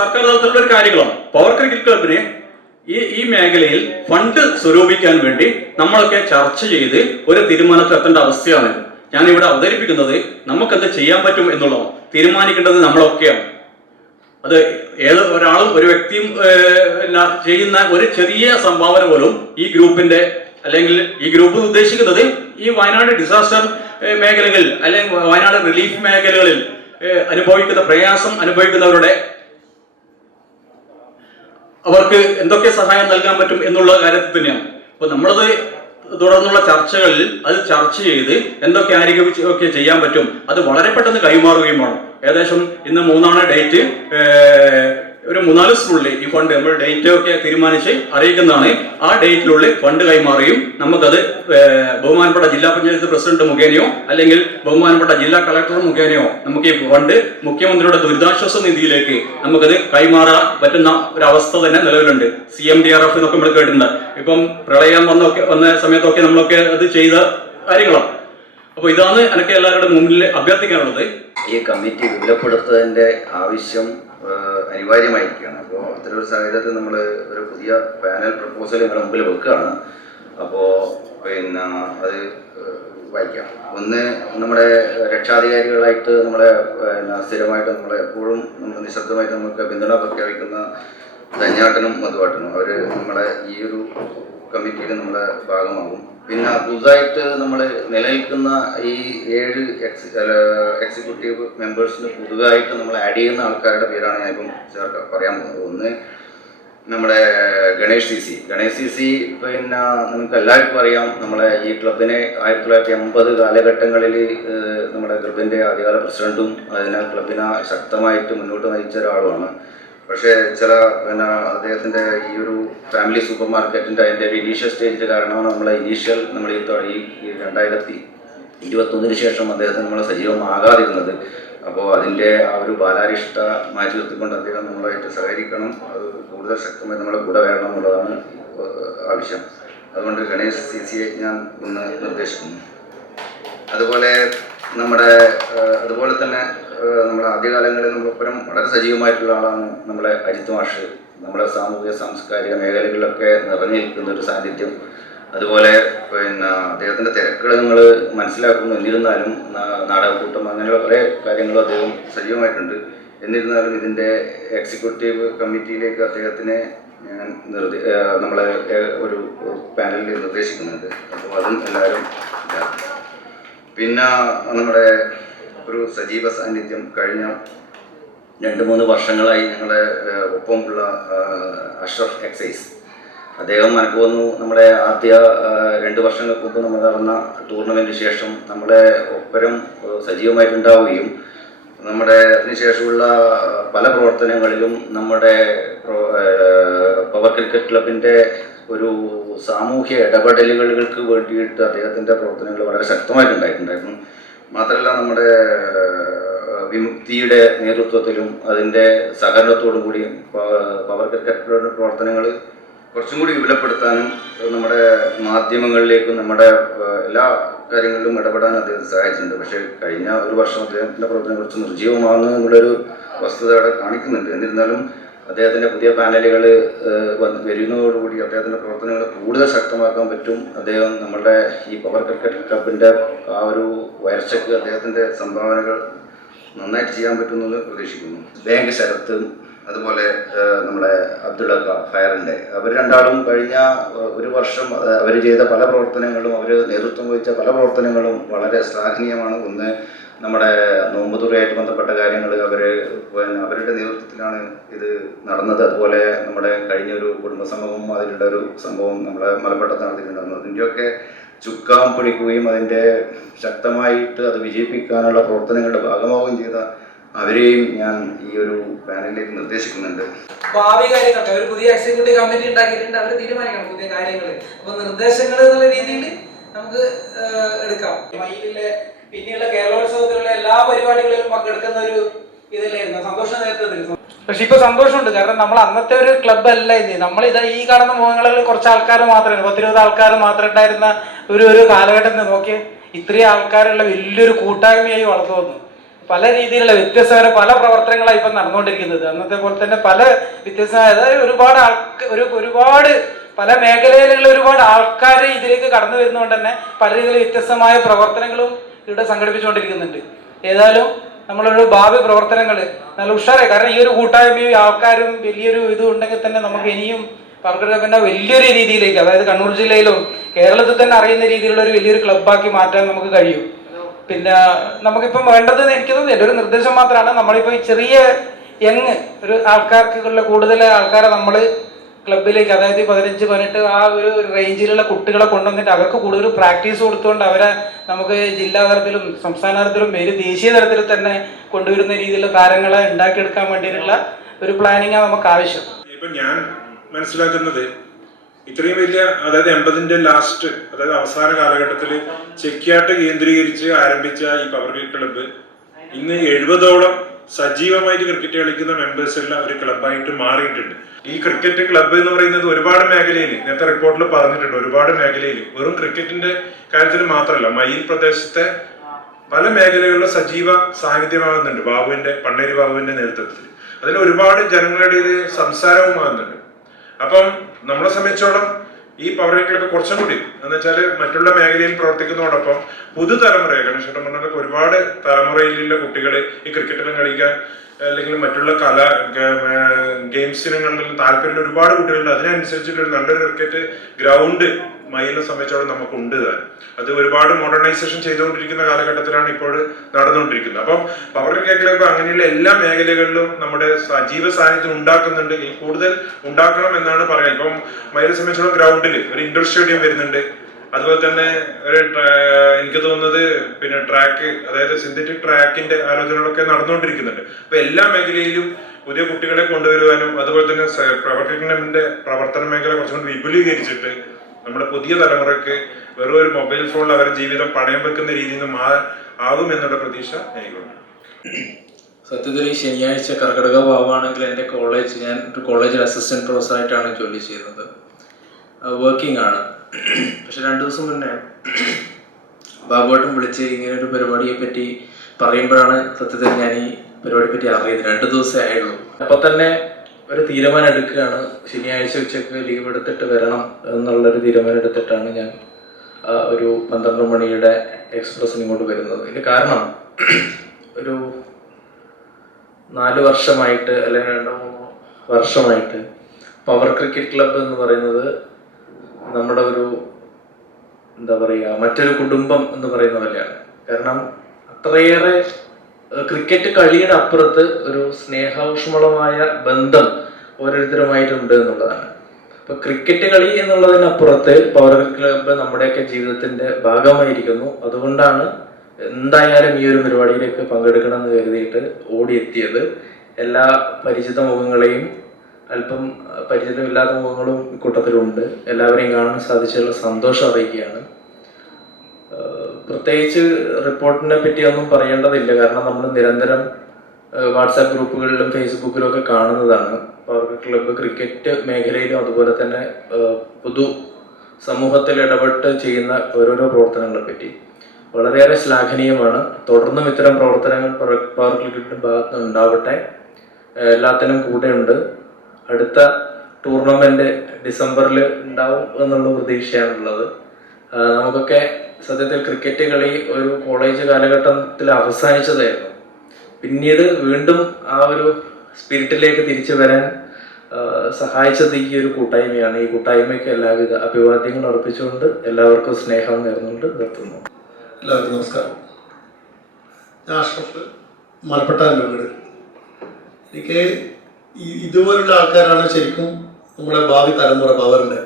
സർക്കാർ തലത്തിലുള്ള ഒരു കാര്യങ്ങളാണ്. പവർ ക്രിക്കറ്റ് ക്ലബിന് ഈ മേഖലയിൽ ഫണ്ട് സ്വരൂപിക്കാൻ വേണ്ടി നമ്മളൊക്കെ ചർച്ച ചെയ്ത് ഒരു തീരുമാനത്തിലെത്തേണ്ട അവസ്ഥയാണ് ഞാനിവിടെ അവതരിപ്പിക്കുന്നത്. നമുക്കെന്ത് ചെയ്യാൻ പറ്റും എന്നുള്ളതാണ് തീരുമാനിക്കേണ്ടത് നമ്മളൊക്കെയാണ്. അത് ഏത് ഒരാളും ഒരു വ്യക്തിയും ചെയ്യുന്ന ഒരു ചെറിയ സംഭാവന പോലും ഈ ഗ്രൂപ്പിന്റെ അല്ലെങ്കിൽ ഈ ഗ്രൂപ്പ് ഉദ്ദേശിക്കുന്നത് ഈ വയനാട് ഡിസാസ്റ്റർ മേഖലകളിൽ അല്ലെങ്കിൽ വയനാട് റിലീഫ് മേഖലകളിൽ പ്രയാസം അനുഭവിക്കുന്നവരുടെ അവർക്ക് എന്തൊക്കെ സഹായം നൽകാൻ പറ്റും എന്നുള്ള കാര്യത്തിൽ തന്നെയാണ്. അപ്പൊ നമ്മളത് തുടർന്നുള്ള ചർച്ചകളിൽ അത് ചർച്ച ചെയ്ത് എന്തൊക്കെ ആരോഗ്യമൊക്കെ ചെയ്യാൻ പറ്റും അത് വളരെ പെട്ടെന്ന് കൈമാറുകയും വേണം. ഏകദേശം ഇന്ന് 3 ഡേറ്റ്. ഒരു 3-4 ദിവസത്തിനുള്ളിൽ ഈ ഫണ്ട് നമ്മൾ ഡേറ്റ് ഒക്കെ തീരുമാനിച്ച് അറിയിക്കുന്നതാണ്. ആ ഡേറ്റിനുള്ളിൽ ഫണ്ട് കൈമാറുകയും നമുക്കത് ബഹുമാനപ്പെട്ട ജില്ലാ പഞ്ചായത്ത് പ്രസിഡന്റ് മുഖേനയോ അല്ലെങ്കിൽ ബഹുമാനപ്പെട്ട ജില്ലാ കളക്ടർ മുഖേനയോ നമുക്ക് ഈ ഫണ്ട് മുഖ്യമന്ത്രിയുടെ ദുരിതാശ്വാസ നിധിയിലേക്ക് നമുക്കത് കൈമാറാൻ പറ്റുന്ന ഒരു അവസ്ഥ തന്നെ നിലവിലുണ്ട്. CMDRF എന്നൊക്കെ നമ്മൾ കേട്ടിട്ടുണ്ട്. ഇപ്പം പ്രളയം വന്ന സമയത്തൊക്കെ നമ്മളൊക്കെ അത് ചെയ്ത കാര്യങ്ങളാണ്. അപ്പോൾ ഇതാണ് എനിക്ക് എല്ലാവരുടെ മുന്നിൽ അഭ്യർത്ഥിക്കാനുള്ളത്. ഈ കമ്മിറ്റി വിപുലപ്പെടുത്തുന്നതിൻ്റെ ആവശ്യം അനിവാര്യമായിരിക്കുകയാണ്. അപ്പോൾ അത്തരമൊരു സാഹചര്യത്തിൽ നമ്മൾ ഒരു പുതിയ പാനൽ പ്രപ്പോസൽ നിങ്ങളുടെ മുമ്പിൽ വെക്കുകയാണ്. അപ്പോൾ അത് വായിക്കാം. ഒന്ന്, നമ്മുടെ രക്ഷാധികാരികളായിട്ട് നമ്മളെ സ്ഥിരമായിട്ട് എപ്പോഴും നിശബ്ദമായിട്ട് നമുക്ക് പിന്തുണ പ്രഖ്യാപിക്കുന്ന ധന്യാട്ടനും മധുവാട്ടനും അവർ നമ്മളെ ഈ ഒരു കമ്മിറ്റിയിൽ നമ്മളെ ഭാഗമാകും. പിന്നെ പുതുതായിട്ട് നമ്മൾ നിലനിൽക്കുന്ന ഈ 7 എക്സിക്യൂട്ടീവ് മെമ്പേഴ്സിന് പുതുതായിട്ട് നമ്മൾ ആഡ് ചെയ്യുന്ന ആൾക്കാരുടെ പേരാണ് ഞാനിപ്പം പറയാൻ പോകുന്നത്. ഒന്ന്, നമ്മുടെ ഗണേഷ് CC. പിന്നെ നമുക്ക് എല്ലാവർക്കും അറിയാം, നമ്മളെ ഈ ക്ലബിനെ 1980 കാലഘട്ടങ്ങളിൽ നമ്മുടെ ക്ലബിൻ്റെ ആദ്യകാല പ്രസിഡന്റും അതിനാൽ ക്ലബിനെ ശക്തമായിട്ട് മുന്നോട്ട് നയിച്ച ഒരാളുമാണ്. പക്ഷേ അദ്ദേഹത്തിൻ്റെ ഈ ഒരു ഫാമിലി സൂപ്പർ മാർക്കറ്റിൻ്റെ അതിൻ്റെ ഒരു ഇനീഷ്യൽ സ്റ്റേജിൽ കാരണമാണ് നമ്മൾ ഈ 2021 ശേഷം അദ്ദേഹത്തിന് നമ്മൾ സജീവമാകാതിരുന്നത്. അപ്പോൾ അതിൻ്റെ ആ ഒരു ബാലാരിഷ്ട മാറ്റി നിർത്തിക്കൊണ്ട് അദ്ദേഹം നമ്മളായിട്ട് സഹകരിക്കണം, അത് കൂടുതൽ ശക്തമായി നമ്മളെ കൂടെ വരണം എന്നുള്ളതാണ് ആവശ്യം. അതുകൊണ്ട് ഗണേഷ് CC ഞാൻ ഇന്ന് നിർദ്ദേശിക്കുന്നു. അതുപോലെ തന്നെ നമ്മുടെ ആദ്യകാലങ്ങളിൽ നമ്മളൊപ്പരം വളരെ സജീവമായിട്ടുള്ള ആളാണ് നമ്മളെ അജിത് മാഷ്. നമ്മുടെ സാമൂഹിക സാംസ്കാരിക മേഖലകളിലൊക്കെ നിറഞ്ഞു നിൽക്കുന്ന ഒരു സാന്നിധ്യം. അതുപോലെ അദ്ദേഹത്തിൻ്റെ തിരക്കുകൾ നിങ്ങൾ മനസ്സിലാക്കുന്നു. എന്നിരുന്നാലും നാടകക്കൂട്ടം അങ്ങനെയുള്ള പല കാര്യങ്ങളും അദ്ദേഹം സജീവമായിട്ടുണ്ട്. എന്നിരുന്നാലും ഇതിൻ്റെ എക്സിക്യൂട്ടീവ് കമ്മിറ്റിയിലേക്ക് അദ്ദേഹത്തിനെ ഞാൻ നമ്മളെ ഒരു പാനലിൽ നിർദ്ദേശിക്കുന്നുണ്ട്. അപ്പോൾ അതും എല്ലാവരും പിന്നെ നമ്മുടെ ഒരു സജീവ സാന്നിധ്യം കഴിഞ്ഞ 2-3 വർഷങ്ങളായി ഞങ്ങളുടെ ഒപ്പമുള്ള അഷ്റഫ് എക്സൈസ്, അദ്ദേഹം എനിക്ക് തോന്നുന്നു നമ്മുടെ ആദ്യ 2 വർഷങ്ങൾക്ക് മുമ്പ് നമ്മൾ നടന്ന ടൂർണമെൻറ്റിന് ശേഷം നമ്മളെ ഒപ്പരം സജീവമായിട്ടുണ്ടാവുകയും നമ്മുടെ അതിനുശേഷമുള്ള പല പ്രവർത്തനങ്ങളിലും നമ്മുടെ പവർ ക്രിക്കറ്റ് ക്ലബിൻ്റെ ഒരു സാമൂഹ്യ ഇടപെടലുകൾക്ക് വേണ്ടിയിട്ട് അദ്ദേഹത്തിൻ്റെ പ്രവർത്തനങ്ങൾ വളരെ ശക്തമായിട്ടുണ്ടായിട്ടുണ്ടായിരുന്നു. മാത്രമല്ല നമ്മുടെ വിമുക്തിയുടെ നേതൃത്വത്തിലും അതിൻ്റെ സഹകരണത്തോടു കൂടി പവർ ക്രിക്കറ്റ് പ്രവർത്തനങ്ങൾ കുറച്ചും കൂടി വിപുലപ്പെടുത്താനും നമ്മുടെ മാധ്യമങ്ങളിലേക്കും നമ്മുടെ എല്ലാ കാര്യങ്ങളിലും ഇടപെടാൻ അദ്ദേഹം സഹായിച്ചിട്ടുണ്ട്. പക്ഷേ കഴിഞ്ഞ 1 വർഷം അദ്ദേഹത്തിൻ്റെ പ്രവർത്തനം കുറച്ച് നിർജ്ജീവമാകുന്നു എന്നുള്ളൊരു വസ്തുത അവിടെ കാണിക്കുന്നുണ്ട്. എന്നിരുന്നാലും അദ്ദേഹത്തിൻ്റെ പുതിയ പാനലുകൾ വരുന്നതോടുകൂടി അദ്ദേഹത്തിൻ്റെ പ്രവർത്തനങ്ങൾ കൂടുതൽ ശക്തമാക്കാൻ പറ്റും. അദ്ദേഹം നമ്മുടെ ഈ പവർ ക്രിക്കറ്റ് ക്ലബിൻ്റെ ആ ഒരു ഉയർച്ചയ്ക്ക് അദ്ദേഹത്തിൻ്റെ സംഭാവനകൾ നന്നായിട്ട് ചെയ്യാൻ പറ്റുമെന്ന് പ്രതീക്ഷിക്കുന്നു. ബാങ്ക് ശരത്തും അതുപോലെ നമ്മുടെ അബ്ദുള്ള ഫയറിൻ്റെ അവർ രണ്ടാളും കഴിഞ്ഞ 1 വർഷം അവർ ചെയ്ത പല പ്രവർത്തനങ്ങളും, അവർ നേതൃത്വം വഹിച്ച പല പ്രവർത്തനങ്ങളും വളരെ ശ്ലാഘനീയമാണ്. ഒന്ന് നമ്മുടെ നോമ്പുതുറയായിട്ട് ബന്ധപ്പെട്ട കാര്യങ്ങൾ അവരുടെ നേതൃത്വത്തിലാണ് ഇത് നടന്നത്. അതുപോലെ നമ്മുടെ കഴിഞ്ഞൊരു കുടുംബസംഭവം അതിലുള്ള ഒരു സംഭവം നമ്മുടെ മലപ്പട്ടത്ത് നടത്തിയിട്ടുണ്ടായിരുന്നു. അതിൻ്റെയൊക്കെ ചുക്കാൻ പിടിക്കുകയും അതിൻ്റെ ശക്തമായിട്ട് അത് വിജയിപ്പിക്കാനുള്ള പ്രവർത്തനങ്ങളുടെ ഭാഗമാവുകയും ചെയ്ത അവരെയും ഞാൻ ഈ ഒരു പാനലിലേക്ക് നിർദ്ദേശിക്കുന്നുണ്ട്. ഭാവി കാര്യങ്ങളൊക്കെ ഒരു പുതിയ എക്സിക്യൂട്ടീവ് കമ്മിറ്റി ഉണ്ടാക്കിയിട്ടുണ്ട്, അവർ തീരുമാനിക്കണം പുതിയ കാര്യങ്ങൾ. അപ്പൊ നിർദ്ദേശങ്ങൾ എന്നുള്ള രീതിയിൽ നമുക്ക് എടുക്കാം. മയിലിലെ പിന്നെയുള്ള കേരളോത്സവത്തിലുള്ള എല്ലാ പരിപാടികളിലും പങ്കെടുക്കുന്ന ഒരു ഇതിലായിരുന്നു സന്തോഷം നേതൃത്വത്തിൽ. പക്ഷെ ഇപ്പൊ സന്തോഷമുണ്ട്, കാരണം നമ്മൾ അന്നത്തെ ഒരു ക്ലബ് അല്ല ഇത്. നമ്മളിതാ ഈ കാണുന്ന മുഖങ്ങളിൽ കുറച്ച് ആൾക്കാർ മാത്രമേ 10-20 ആൾക്കാർ മാത്രം ഉണ്ടായിരുന്ന ഒരു കാലഘട്ടത്തിൽ നോക്കിയേ ഇത്രയും ആൾക്കാരുള്ള വലിയൊരു കൂട്ടായ്മയായി വളർന്നു വന്നു. പല രീതിയിലുള്ള വ്യത്യസ്തമായ പല പ്രവർത്തനങ്ങളാണ് ഇപ്പം നടന്നുകൊണ്ടിരിക്കുന്നത്. അന്നത്തെ പോലെ തന്നെ പല വ്യത്യസ്തമായ, അതായത് ഒരുപാട് പല മേഖലയിലുള്ള ഒരുപാട് ആൾക്കാർ ഇതിലേക്ക് കടന്നു വരുന്നതുകൊണ്ട് തന്നെ പല രീതിയിൽ വ്യത്യസ്തമായ പ്രവർത്തനങ്ങളും ഇവിടെ സംഘടിപ്പിച്ചുകൊണ്ടിരിക്കുന്നുണ്ട്. ഏതായാലും നമ്മളൊരു ഭാവി പ്രവർത്തനങ്ങൾ നല്ല ഉഷാറായി, കാരണം ഈ ഒരു കൂട്ടായ്മയും ആൾക്കാരും വലിയൊരു ഇതും ഉണ്ടെങ്കിൽ തന്നെ നമുക്ക് ഇനിയും പവർക്രിക്കറ്റിന്റെ വലിയൊരു രീതിയിലേക്ക്, അതായത് കണ്ണൂർ ജില്ലയിലും കേരളത്തിൽ തന്നെ അറിയുന്ന രീതിയിലുള്ള ഒരു വലിയൊരു ക്ലബ്ബാക്കി മാറ്റാൻ നമുക്ക് കഴിയും. പിന്നെ നമുക്കിപ്പം വേണ്ടത് എനിക്ക് തോന്നുന്നില്ല, ഒരു നിർദ്ദേശം മാത്രമാണ്. നമ്മളിപ്പോൾ ഈ ചെറിയ ഒരു ആൾക്കാർക്കുള്ള കൂടുതൽ ആൾക്കാരെ നമ്മൾ ക്ലബിലേക്ക്, അതായത് 15-18 ആ ഒരു റേഞ്ചിലുള്ള കുട്ടികളെ കൊണ്ടുവന്നിട്ട് അവർക്ക് കൂടുതൽ പ്രാക്ടീസ് കൊടുത്തുകൊണ്ട് അവരെ നമുക്ക് ജില്ലാ തലത്തിലും സംസ്ഥാന തലത്തിലും ദേശീയ തലത്തിൽ തന്നെ കൊണ്ടുവരുന്ന രീതിയിലുള്ള താരങ്ങളെ ഉണ്ടാക്കിയെടുക്കാൻ വേണ്ടിയിട്ടുള്ള ഒരു പ്ലാനിങ്ങാണ് നമുക്ക് ആവശ്യം. ഇപ്പം ഞാൻ മനസ്സിലാക്കുന്നത് ഇത്രയും വലിയ, അതായത് 80-ന്റെ ലാസ്റ്റ്, അതായത് അവസാന കാലഘട്ടത്തിൽ ചെക്കിയാട്ട് കേന്ദ്രീകരിച്ച് ആരംഭിച്ച ഈ പവർ ക്ലബ്ബ് ഇന്ന് 70ഓളം സജീവമായിട്ട് ക്രിക്കറ്റ് കളിക്കുന്ന മെമ്പേഴ്സുള്ള ഒരു ക്ലബ്ബായിട്ട് മാറിയിട്ടുണ്ട്. ഈ ക്രിക്കറ്റ് ക്ലബ്ബ് എന്ന് പറയുന്നത് ഒരുപാട് മേഖലയിൽ, നേരത്തെ റിപ്പോർട്ടിൽ പറഞ്ഞിട്ടുണ്ട്, ഒരുപാട് മേഖലയിൽ വെറും ക്രിക്കറ്റിന്റെ കാര്യത്തിൽ മാത്രമല്ല, മയിൽ പ്രദേശത്തെ പല മേഖലകളിലും സജീവ സാന്നിധ്യമാകുന്നുണ്ട് പണ്ണേരി ബാബുവിന്റെ നേതൃത്വത്തിൽ. അതിൽ ഒരുപാട് ജനങ്ങളുടെ സംസാരവുമാകുന്നുണ്ട്. അപ്പം നമ്മളെ സംബന്ധിച്ചോളം ഈ പവർ ക്ലബ്ബ് കുറച്ചും കൂടി എന്ന് വെച്ചാൽ മറ്റുള്ള മേഖലയിൽ പ്രവർത്തിക്കുന്നതോടൊപ്പം പുതുതലമുറയെ, ഗണേശേട്ടൻ പറഞ്ഞതൊക്കെ ഒരുപാട് തലമുറയിലുള്ള കുട്ടികൾ ഈ ക്രിക്കറ്റിലും കളിക്കാൻ അല്ലെങ്കിൽ മറ്റുള്ള ഗെയിംസിനും താല്പര്യമുള്ള ഒരുപാട് കുട്ടികളുണ്ട്. അതിനനുസരിച്ചിട്ടൊരു നല്ലൊരു ക്രിക്കറ്റ് ഗ്രൗണ്ട് മയിലിനെ സംബന്ധിച്ചോളം നമുക്കുണ്ട്. അത് ഒരുപാട് മോഡേണൈസേഷൻ ചെയ്തുകൊണ്ടിരിക്കുന്ന കാലഘട്ടത്തിലാണ് ഇപ്പോൾ നടന്നുകൊണ്ടിരിക്കുന്നത്. അപ്പം പവർ ക്ലബ്ബ് അങ്ങനെയുള്ള എല്ലാ മേഖലകളിലും നമ്മുടെ സജീവ സാന്നിധ്യം ഉണ്ടാക്കുന്നുണ്ട്. കൂടുതൽ ഉണ്ടാക്കണം എന്നാണ് പറയുന്നത്. ഇപ്പം മയിലിനെ സംബന്ധിച്ചോളം ഗ്രൗണ്ടിൽ ഒരു ഇൻഡോർ സ്റ്റേഡിയം വരുന്നുണ്ട്. അതുപോലെ തന്നെ എനിക്ക് തോന്നുന്നത് പിന്നെ ട്രാക്ക്, അതായത് സിന്തറ്റിക് ട്രാക്കിന്റെ ആലോചനകളൊക്കെ നടന്നുകൊണ്ടിരിക്കുന്നുണ്ട്. അപ്പൊ എല്ലാ മേഖലയിലും പുതിയ കുട്ടികളെ കൊണ്ടുവരുവാനും അതുപോലെ തന്നെ പ്രവർത്തനത്തിന്റെ പ്രവർത്തന മേഖല കുറച്ചുകൂടി വിപുലീകരിച്ചിട്ട് നമ്മുടെ പുതിയ തലമുറയ്ക്ക് വെറും ഒരു മൊബൈൽ ഫോണിൽ അവരുടെ ജീവിതം പണയം വെക്കുന്ന രീതിയിൽ നിന്ന് ആകും എന്നുള്ള പ്രതീക്ഷ എനിക്കുണ്ട്. സത്യത്തിൽ ഈ ശനിയാഴ്ച കർക്കിടക ഭാവമാണെങ്കിൽ എൻ്റെ ഞാൻ ഒരു കോളേജിൽ അസിസ്റ്റൻറ്റ് പ്രൊഫസറായിട്ടാണ് ജോലി ചെയ്യുന്നത്. വർക്കിംഗ് ആണ്. പക്ഷെ 2 ദിവസം മുന്നേ ബാബുവേട്ടൻ വിളിച്ച് ഇങ്ങനെ ഒരു പരിപാടിയെ പറ്റി പറയുമ്പോഴാണ് സത്യത്തിൽ ഞാൻ ഈ പരിപാടിയെ പറ്റി അറിയുന്നത്. 2 ദിവസമേ ആയുള്ളൂ. അപ്പോൾ തന്നെ ഒരു തീരുമാനം എടുക്കുകയാണ്, ശനിയാഴ്ച ഉച്ചയ്ക്ക് ലീവ് എടുത്തിട്ട് വരണം എന്നുള്ളൊരു തീരുമാനം എടുത്തിട്ടാണ് ഞാൻ ഒരു 12 മണിയുടെ എക്സ്പ്രസ്സിന് ഇങ്ങോട്ട് വരുന്നത്. ഇതിന് കാരണം ഒരു 4 വർഷമായിട്ട് അല്ലെങ്കിൽ 2-3 വർഷമായിട്ട് പവർ ക്രിക്കറ്റ് ക്ലബ്ബ് എന്ന് പറയുന്നത് നമ്മുടെ ഒരു എന്താ പറയുക, മറ്റൊരു കുടുംബം എന്ന് പറയുന്ന പോലെയാണ്. കാരണം അത്രയേറെ ക്രിക്കറ്റ് കളിയുടെ അപ്പുറത്ത് ഒരു സ്നേഹോഷ്മളമായ ബന്ധം ഓരോരുത്തരുമായിട്ടുണ്ട് എന്നുള്ളതാണ്. അപ്പൊ ക്രിക്കറ്റ് കളി എന്നുള്ളതിനപ്പുറത്ത് പവർ ക്ലബ്ബ് നമ്മുടെയൊക്കെ ജീവിതത്തിന്റെ ഭാഗമായിരിക്കുന്നു. അതുകൊണ്ടാണ് എന്തായാലും ഈ ഒരു പരിപാടിയിലേക്ക് പങ്കെടുക്കണം എന്ന് കരുതിയിട്ട് ഓടിയെത്തിയത്. എല്ലാ പരിചിത മുഖങ്ങളെയും അല്പം പരിചിതമില്ലാത്ത മുഖങ്ങളും ഇക്കൂട്ടത്തിലുണ്ട്. എല്ലാവരെയും കാണാൻ സാധിച്ചുള്ള സന്തോഷം അറിയിക്കുകയാണ്. പ്രത്യേകിച്ച് റിപ്പോർട്ടിനെ പറ്റിയൊന്നും പറയേണ്ടതില്ല. കാരണം നമ്മൾ നിരന്തരം വാട്സാപ്പ് ഗ്രൂപ്പുകളിലും ഫേസ്ബുക്കിലും ഒക്കെ കാണുന്നതാണ് പവർ ക്ലബ്ബ് ക്രിക്കറ്റ് മേഖലയിലും അതുപോലെ തന്നെ പൊതു സമൂഹത്തിൽ ഇടപെട്ട് ചെയ്യുന്ന ഓരോരോ പ്രവർത്തനങ്ങളെ പറ്റി വളരെയേറെ ശ്ലാഘനീയമാണ്. തുടർന്നും ഇത്തരം പ്രവർത്തനങ്ങൾ പവർ ക്രിക്കറ്റിന്റെ ഭാഗത്ത് ഉണ്ടാവട്ടെ. എല്ലാത്തിനും കൂടെയുണ്ട്. അടുത്ത ടൂർണമെന്റ് ഡിസംബറിൽ ഉണ്ടാവും എന്നുള്ള പ്രതീക്ഷയാണുള്ളത്. നമുക്കൊക്കെ സത്യത്തിൽ ക്രിക്കറ്റ് കളി ഒരു കോളേജ് കാലഘട്ടത്തിൽ അവസാനിച്ചതായിരുന്നു. പിന്നീട് വീണ്ടും ആ ഒരു സ്പിരിറ്റിലേക്ക് തിരിച്ചു വരാൻ സഹായിച്ചത് ഈ ഒരു കൂട്ടായ്മയാണ്. ഈ കൂട്ടായ്മയ്ക്ക് എല്ലാവിധ അഭിവാദ്യങ്ങൾ അർപ്പിച്ചുകൊണ്ട് എല്ലാവർക്കും സ്നേഹം നേർന്നുകൊണ്ട് നിർത്തുന്നു. എല്ലാവർക്കും നമസ്കാരം. ഞാൻ അഷ്റഫ്, മലപ്പട്ടാൻ്റെ വീട്. എനിക്ക് ഇതുപോലുള്ള ആൾക്കാരാണ് ശരിക്കും നമ്മുടെ ഭാവി തലമുറ പവറിൻ്റെ.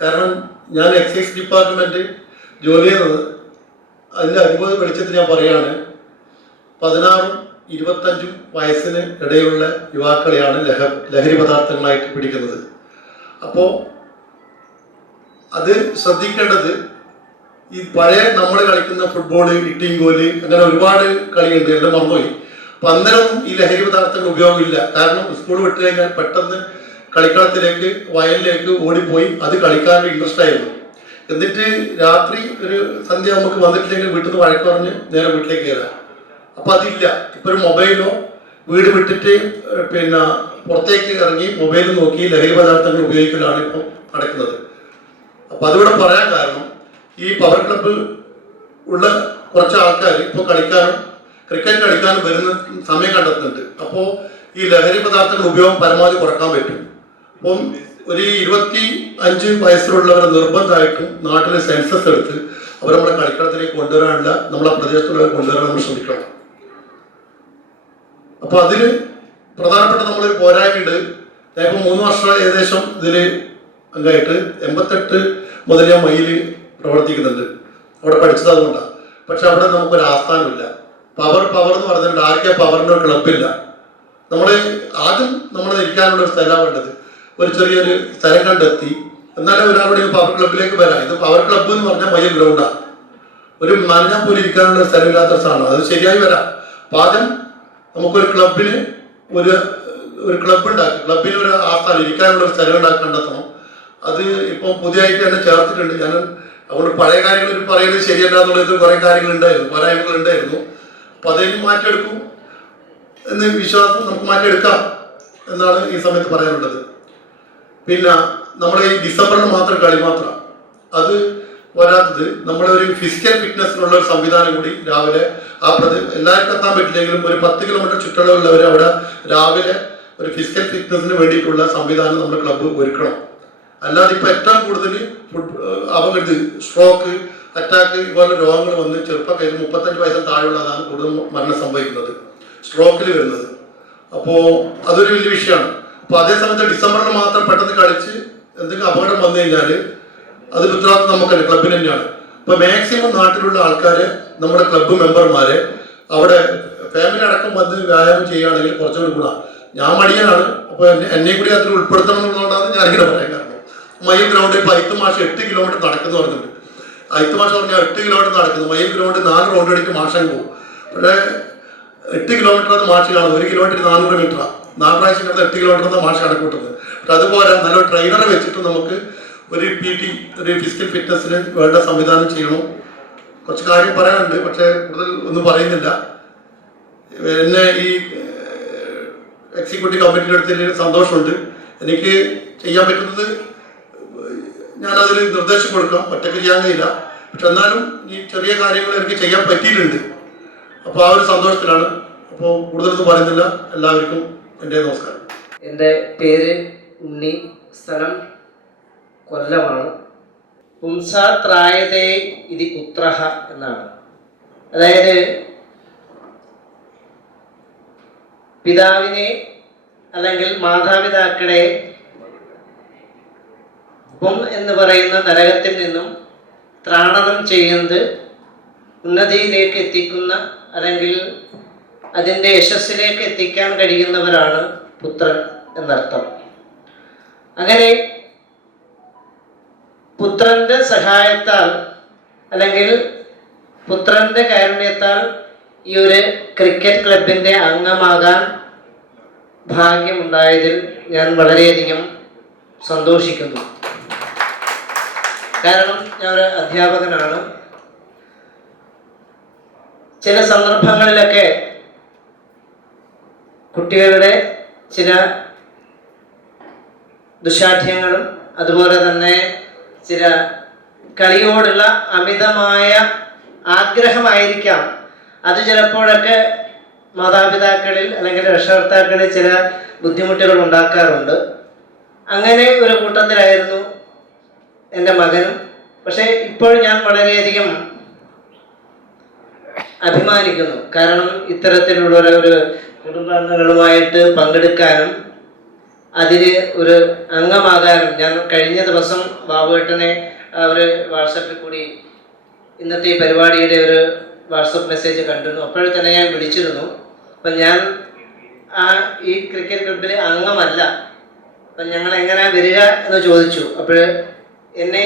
കാരണം ഞാൻ എക്സൈസ് ഡിപ്പാർട്ട്മെൻറ്റ് ജോലി ചെയ്യുന്നത് അതിൻ്റെ അനുഭവ വെളിച്ചത്തിൽ ഞാൻ പറയുകയാണ്, 16-25 വയസ്സിന് ഇടയിലുള്ള യുവാക്കളെയാണ് ലഹരി പദാർത്ഥങ്ങളായിട്ട് പിടിക്കുന്നത്. അപ്പോൾ അത് ശ്രദ്ധിക്കേണ്ടത്, ഈ പഴയ നമ്മൾ കളിക്കുന്ന ഫുട്ബോള്, ഇട്ടിങ് ഗോല്, അങ്ങനെ ഒരുപാട് കളിയുണ്ട്, എല്ലാം മറന്നുപോയി. അപ്പം അന്നേരം ഈ ലഹരി പദാർത്ഥങ്ങൾ ഉപയോഗമില്ല. കാരണം സ്കൂൾ വിട്ട് കഴിഞ്ഞാൽ പെട്ടെന്ന് കളിക്കളത്തിലേക്ക് വയലിലേക്ക് ഓടിപ്പോയി അത് കളിക്കാനൊരു ഇൻട്രസ്റ്റ് ആയിരുന്നു. എന്നിട്ട് രാത്രി ഒരു സന്ധ്യ നമുക്ക് വന്നിട്ടില്ലെങ്കിൽ വീട്ടിൽ നിന്ന് വഴക്ക് പറഞ്ഞ് നേരെ വീട്ടിലേക്ക് കയറാം. അപ്പം അതില്ല. ഇപ്പം ഒരു മൊബൈലോ വീട് വിട്ടിട്ട് പിന്നെ പുറത്തേക്ക് ഇറങ്ങി മൊബൈൽ നോക്കി ലഹരി പദാർത്ഥങ്ങൾ ഉപയോഗിക്കലാണ് ഇപ്പം നടക്കുന്നത്. അപ്പം അതിവിടെ പറയാൻ കാരണം, ഈ പവർ ക്ലബ്ബ് ഉള്ള കുറച്ച് ആൾക്കാർ ഇപ്പോൾ കളിക്കാനും ക്രിക്കറ്റ് കളിക്കാനും വരുന്ന സമയം കണ്ടെത്തുന്നുണ്ട്. അപ്പോൾ ഈ ലഹരി പദാർത്ഥങ്ങൾ ഉപയോഗം പരമാവധി കുറക്കാൻ പറ്റും. അപ്പം ഒരു 25 വയസ്സിലുള്ളവരെ നിർബന്ധമായിട്ടും നാട്ടിലെ സെൻസസ് എടുത്ത് അവർ നമ്മുടെ കളിക്കളത്തിലേക്ക് കൊണ്ടുവരാനുള്ള, നമ്മളെ പ്രദേശത്തുള്ളവരെ കൊണ്ടുവരാൻ നമ്മൾ ശ്രമിക്കണം. അപ്പോൾ അതിന് പ്രധാനപ്പെട്ട നമ്മളൊരു പോരായ്മയുണ്ട്. ഞാനിപ്പോൾ 3 വർഷം ഏകദേശം ഇതിൽ അംഗമായിട്ട് 88 മുതൽ ഞാൻ മയിൽ പ്രവർത്തിക്കുന്നുണ്ട്. അവിടെ പഠിച്ചത് അതുകൊണ്ടാണ്. പക്ഷെ അവിടെ നമുക്കൊരു ആസ്ഥാനമില്ല. പവർ എന്ന് പറഞ്ഞിട്ടുണ്ട്. ആർക്കെ പവറിൻ്റെ ഒരു ക്ലബില്ല. നമ്മൾ ആദ്യം നമ്മൾ ഇരിക്കാനുള്ള ഒരു സ്ഥലമാണ് വേണ്ടത്. ഒരു ചെറിയൊരു സ്ഥലം കണ്ടെത്തി എന്നാലും ഒരാളുടെ പവർ ക്ലബിലേക്ക് വരാം. ഇത് പവർ ക്ലബ്ബ് എന്ന് പറഞ്ഞാൽ മയിൽ ഗ്രൗണ്ടാണ്. ഒരു നനഞ്ഞാൽ പോലും ഇരിക്കാനുള്ള സ്ഥലമില്ലാത്ത സ്ഥലമാണ്. അത് ശരിയായി വരാം. അപ്പം ആദ്യം നമുക്കൊരു ക്ലബിന് ഒരു ക്ലബ് ഉണ്ടാക്കി, ക്ലബിന് ഒരു ആസ്ഥാനം ഇരിക്കാനുള്ള ഒരു സ്ഥലം ഉണ്ടാക്കി കണ്ടെത്തണം. അത് ഇപ്പം പുതിയതായിട്ട് തന്നെ ചേർത്തിട്ടുണ്ട്. ഞാൻ അതുകൊണ്ട് പഴയ കാര്യങ്ങൾ പറയുന്നത് ശരിയല്ല എന്നുള്ളത് കുറേ കാര്യങ്ങളുണ്ടായിരുന്നു, പോരായ്മകളുണ്ടായിരുന്നു. അപ്പം അതെങ്കിലും മാറ്റിയെടുക്കും എന്ന് വിശ്വാസം നമുക്ക് മാറ്റിയെടുക്കാം എന്നാണ് ഈ സമയത്ത് പറയാനുള്ളത്. പിന്നെ നമ്മുടെ ഈ ഡിസംബറിൽ മാത്രം കളി മാത്രം അത് പോരാത്തത്, നമ്മുടെ ഒരു ഫിസിക്കൽ ഫിറ്റ്നസിനുള്ള ഒരു സംവിധാനം കൂടി രാവിലെ എല്ലാവർക്കും എത്താൻ പറ്റില്ലെങ്കിലും ഒരു 10 കിലോമീറ്റർ ചുറ്റളവുള്ളവർ അവിടെ രാവിലെ ഒരു ഫിസിക്കൽ ഫിറ്റ്നസിന് വേണ്ടിയിട്ടുള്ള സംവിധാനം നമ്മുടെ ക്ലബ്ബ് ഒരുക്കണം. അല്ലാതെ ഇപ്പം ഏറ്റവും കൂടുതൽ സ്ട്രോക്ക്, അറ്റാക്ക് ഇതുപോലെ രോഗങ്ങൾ വന്ന് ചെറുപ്പക്കാർ 35 വയസ്സിന് താഴെയുള്ളതാണ് കൂടുതൽ മരണം സംഭവിക്കുന്നത്, സ്ട്രോക്കിൽ വരുന്നത്. അപ്പോൾ അതൊരു വലിയ വിഷയമാണ്. അപ്പോൾ അതേ സമയത്ത് ഡിസംബറിൽ മാത്രം പെട്ടെന്ന് കളിച്ച് എന്തെങ്കിലും അപകടം വന്നു കഴിഞ്ഞാൽ അതിന് ഉത്തരവാദിത്വം നമുക്കല്ല, ക്ലബിന് തന്നെയാണ്. അപ്പോൾ മാക്സിമം നാട്ടിലുള്ള ആൾക്കാരെ, നമ്മുടെ ക്ലബ്ബ് മെമ്പർമാരെ അവിടെ ഫാമിലി അടക്കം വന്ന് വ്യായാമം ചെയ്യുകയാണെങ്കിൽ കുറച്ചുകൂടി ഗുണം. ഞാൻ മടിയനാണ്, അപ്പോൾ എന്നെ കൂടി അതിൽ ഉൾപ്പെടുത്തണം എന്നുള്ളതുകൊണ്ടാണ് ഞാനിങ്ങനെ പറയാൻ കാരണം. മയിൽ ഗ്രൗണ്ടിൽ ഇപ്പോൾ അയിത്ത് മാഷ് 8 കിലോമീറ്റർ നടക്കുന്നു പറഞ്ഞിട്ടുണ്ട്. അയിത്ത് മാഷ് പറഞ്ഞാൽ 8 കിലോമീറ്റർ നടക്കുന്നു. മയിൽ ഗ്രൗണ്ട് 4 റൗണ്ട് അടിക്ക് മാഷം പോകും. പക്ഷേ 8 കിലോമീറ്റർ മാർച്ച് കാണുന്നത്, 1 കിലോമീറ്റർ 400 മീറ്ററാണ്. 4 പ്രാവശ്യം കിടന്ന് 8 കിലോമീറ്റർ മാർച്ച് കണക്കൂട്ടുന്നത്. പക്ഷെ അതുപോലെ നല്ലൊരു ട്രെയിനറെ വെച്ചിട്ട് നമുക്ക് ഒരു PT, ഒരു ഫിസിക്കൽ ഫിറ്റ്നസ്സിന് വേണ്ട സംവിധാനം ചെയ്യണം. കുറച്ച് കാര്യം പറയാനുണ്ട്, പക്ഷേ കൂടുതൽ ഒന്നും പറയുന്നില്ല. എന്നെ ഈ എക്സിക്യൂട്ടീവ് കമ്മിറ്റിയുടെ അടുത്തിൽ സന്തോഷമുണ്ട്. എനിക്ക് ചെയ്യാൻ പറ്റുന്നത് ഞാനതിൽ നിർദ്ദേശം കൊടുക്കാം, ഒറ്റയ്ക്ക് ചെയ്യാൻ കഴിയില്ല. പക്ഷെ എന്നാലും ഈ ചെറിയ കാര്യങ്ങൾ എനിക്ക് ചെയ്യാൻ പറ്റിയിട്ടുണ്ട്. അപ്പോൾ ആ ഒരു സന്തോഷത്തിലാണ്. അപ്പോൾ കൂടുതലൊന്നും പറയുന്നില്ല. എല്ലാവർക്കും എൻ്റെ നമസ്കാരം. എൻ്റെ പേര് ഉണ്ണി, സ്ഥലം കൊല്ലമാണ്. പുംസാത്രായതേ ഇതി പുത്രഃ എന്നാണ്. അതായത് പിതാവിനെ അല്ലെങ്കിൽ മാതാപിതാക്കളെ പും എന്ന് പറയുന്ന നരകത്തിൽ നിന്നും ത്രാണനം ചെയ്യുന്നത് ഉന്നതിയിലേക്ക് എത്തിക്കുന്ന അല്ലെങ്കിൽ അതിൻ്റെ യശസ്സിലേക്ക് എത്തിക്കാൻ കഴിയുന്നവരാണ് പുത്രൻ എന്നർത്ഥം. അങ്ങനെ പുത്രൻ്റെ സഹായത്താൽ അല്ലെങ്കിൽ പുത്രൻ്റെ കാരുണ്യത്താൽ ഈ ഒരു ക്രിക്കറ്റ് ക്ലബിൻ്റെ അംഗമാകാൻ ഭാഗ്യമുണ്ടായതിൽ ഞാൻ വളരെയധികം സന്തോഷിക്കുന്നു. കാരണം ഞാൻ ഒരു അധ്യാപകനാണ്. ചില സന്ദർഭങ്ങളിലൊക്കെ കുട്ടികളുടെ ചില ദുശാഠ്യങ്ങളും അതുപോലെ തന്നെ ചില കളിയോടുള്ള അമിതമായ ആഗ്രഹമായിരിക്കാം അത് ചിലപ്പോഴൊക്കെ മാതാപിതാക്കളിൽ അല്ലെങ്കിൽ രക്ഷകർത്താക്കളിൽ ചില ബുദ്ധിമുട്ടുകൾ ഉണ്ടാക്കാറുണ്ട്. അങ്ങനെ ഒരു കൂട്ടത്തിലായിരുന്നു എൻ്റെ മകനും. പക്ഷേ ഇപ്പോൾ ഞാൻ വളരെയധികം അഭിമാനിക്കുന്നു. കാരണം ഇത്തരത്തിലുള്ള ഒരു കുടുംബാംഗങ്ങളുമായിട്ട് പങ്കെടുക്കാനും അതിൽ ഒരു അംഗമാകാനും ഞാൻ കഴിഞ്ഞ ദിവസം ബാബുവേട്ടനെ ഒരു വാട്സപ്പിൽ കൂടി ഇന്നത്തെ ഈ പരിപാടിയുടെ ഒരു വാട്സപ്പ് മെസ്സേജ് കണ്ടിരുന്നു. അപ്പോഴും തന്നെ ഞാൻ വിളിച്ചിരുന്നു. അപ്പം ഞാൻ ഈ ക്രിക്കറ്റ് ക്ലബിൽ അംഗമല്ല, അപ്പം ഞങ്ങൾ എങ്ങനെ വരിക എന്ന് ചോദിച്ചു. അപ്പോൾ എന്നെ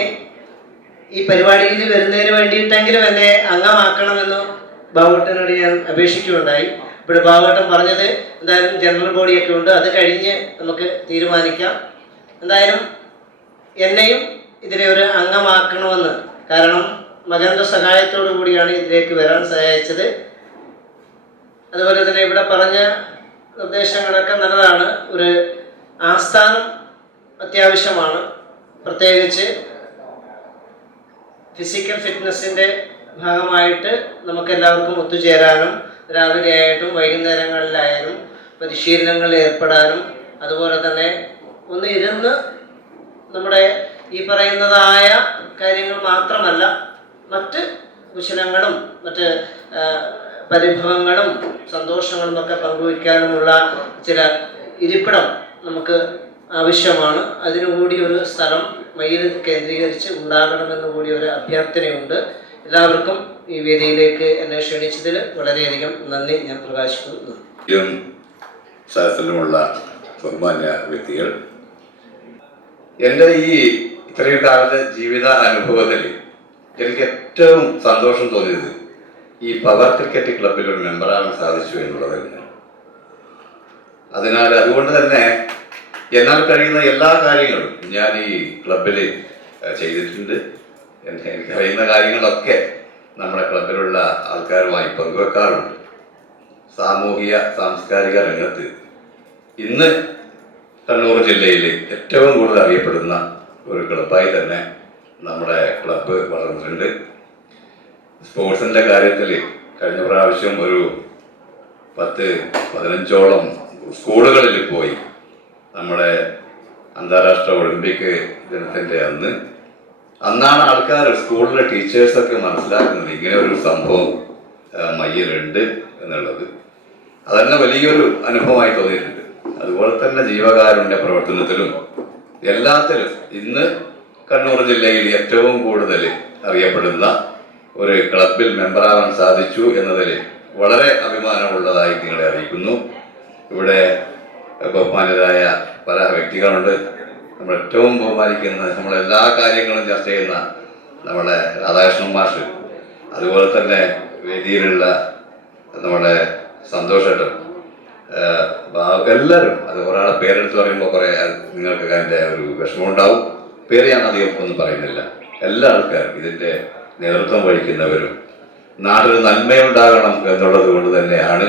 ഈ പരിപാടിയിൽ വരുന്നതിന് വേണ്ടിയിട്ടെങ്കിലും എന്നെ അംഗമാക്കണമെന്ന് ബാബുവേട്ടനോട് ഞാൻ അപേക്ഷിക്കുകയുണ്ടായി. ഇപ്പോൾ ബാബുവേട്ടൻ പറഞ്ഞത് എന്തായാലും ജനറൽ ബോഡിയൊക്കെ ഉണ്ട്, അത് കഴിഞ്ഞ് നമുക്ക് തീരുമാനിക്കാം. എന്തായാലും എന്നെയും ഇതിലെ ഒരു അംഗമാക്കണമെന്ന്, കാരണം മകൻ്റെ സഹായത്തോടു കൂടിയാണ് ഇതിലേക്ക് വരാൻ സഹായിച്ചത്. അതുപോലെ തന്നെ ഇവിടെ പറഞ്ഞ നിർദ്ദേശങ്ങളൊക്കെ നല്ലതാണ്. ഒരു ആസ്ഥാനം അത്യാവശ്യമാണ്. പ്രത്യേകിച്ച് ഫിസിക്കൽ ഫിറ്റ്നസിൻ്റെ ഭാഗമായിട്ട് നമുക്കെല്ലാവർക്കും ഒത്തുചേരാനും രാവിലെ ആയിട്ടും വൈകുന്നേരങ്ങളിലായാലും പരിശീലനങ്ങളിൽ ഏർപ്പെടാനും അതുപോലെ തന്നെ ഒന്ന് ഇരുന്ന് നമ്മുടെ ഈ പറയുന്നതായ കാര്യങ്ങൾ മാത്രമല്ല മറ്റ് കുശലങ്ങളും മറ്റ് പരിഭവങ്ങളും സന്തോഷങ്ങളും ഒക്കെ പങ്കുവയ്ക്കാനുമുള്ള ചില ഇരിപ്പിടം നമുക്ക് ആവശ്യമാണ്. അതിനുകൂടി ഒരു സ്ഥലം മയിൽ കേന്ദ്രീകരിച്ച് ഉണ്ടാകണമെന്ന് കൂടി ഒരു അഭ്യർത്ഥനയുണ്ട്. എല്ലാവർക്കും ഈ വേദിയിലേക്ക് എന്നെ ക്ഷണിച്ചതിൽ വളരെയധികം നന്ദി ഞാൻ പ്രകാശിക്കുന്നു. സദസ്സിലുമുള്ള ബഹുമാന്യ വ്യക്തികൾ, എൻ്റെ ഈ ഇത്രയും കാലത്തെ ജീവിത അനുഭവത്തിൽ എനിക്ക് ഏറ്റവും സന്തോഷം തോന്നിയത് ഈ പവർ ക്രിക്കറ്റ് ക്ലബിൽ ഒരു മെമ്പറാകാൻ സാധിച്ചു എന്നുള്ളത് തന്നെയാണ്. അതുകൊണ്ട് തന്നെ എന്നാൽ കഴിയുന്ന എല്ലാ കാര്യങ്ങളും ഞാൻ ഈ ക്ലബിൽ ചെയ്തിട്ടുണ്ട്. എനിക്ക് അറിയുന്ന കാര്യങ്ങളൊക്കെ നമ്മുടെ ക്ലബിലുള്ള ആൾക്കാരുമായി പങ്കുവെക്കാറുണ്ട്. സാമൂഹിക സാംസ്കാരിക രംഗത്ത് ഇന്ന് കണ്ണൂർ ജില്ലയിൽ ഏറ്റവും കൂടുതൽ അറിയപ്പെടുന്ന ഒരു ക്ലബ്ബായി തന്നെ നമ്മുടെ ക്ലബ്ബ് വളർന്നിട്ടുണ്ട്. സ്പോർട്സിൻ്റെ കാര്യത്തിൽ കഴിഞ്ഞ പ്രാവശ്യം ഒരു 10-15ഓളം സ്കൂളുകളിൽ പോയി നമ്മുടെ അന്താരാഷ്ട്ര ഒളിമ്പിക് ദിനത്തിൻ്റെ അന്നാണ് ആൾക്കാർ സ്കൂളിലെ ടീച്ചേഴ്സൊക്കെ മനസ്സിലാക്കുന്നത് ഇങ്ങനെ ഒരു സംഭവം മയ്യിലുണ്ട് എന്നുള്ളത്. അതന്നെ വലിയൊരു അനുഭവമായി തോന്നിയിട്ടുണ്ട്. അതുപോലെ തന്നെ ജീവകാരുണ്യ പ്രവർത്തനത്തിലും എല്ലാത്തിലും ഇന്ന് കണ്ണൂർ ജില്ലയിൽ ഏറ്റവും കൂടുതൽ അറിയപ്പെടുന്ന ഒരു ക്ലബിൽ മെമ്പറാകാൻ സാധിച്ചു എന്നതിൽ വളരെ അഭിമാനമുള്ളതായി നിങ്ങളെ അറിയിക്കുന്നു. ഇവിടെ ബഹുമാനരായ പല വ്യക്തികളുണ്ട്. നമ്മൾ ഏറ്റവും ബഹുമാനിക്കുന്ന നമ്മളെല്ലാ കാര്യങ്ങളും ചർച്ച ചെയ്യുന്ന നമ്മുടെ രാധാകൃഷ്ണൻ മാഷ്, അതുപോലെ തന്നെ വേദിയിലുള്ള നമ്മുടെ സന്തോഷേട്ടൻ, എല്ലാവരും, അത് ഒരാളെ പേരെടുത്ത് പറയുമ്പോൾ കുറെ നിങ്ങൾക്ക് അതിൻ്റെ ഒരു വിഷമം ഉണ്ടാവും. പേര് ഞാൻ അധികം ഒന്നും പറയുന്നില്ല. എല്ലാ ആൾക്കാരും ഇതിൻ്റെ നേതൃത്വം വഹിക്കുന്നവരും നാട്ടിൽ നന്മയുണ്ടാകണം എന്നുള്ളത് കൊണ്ട് തന്നെയാണ്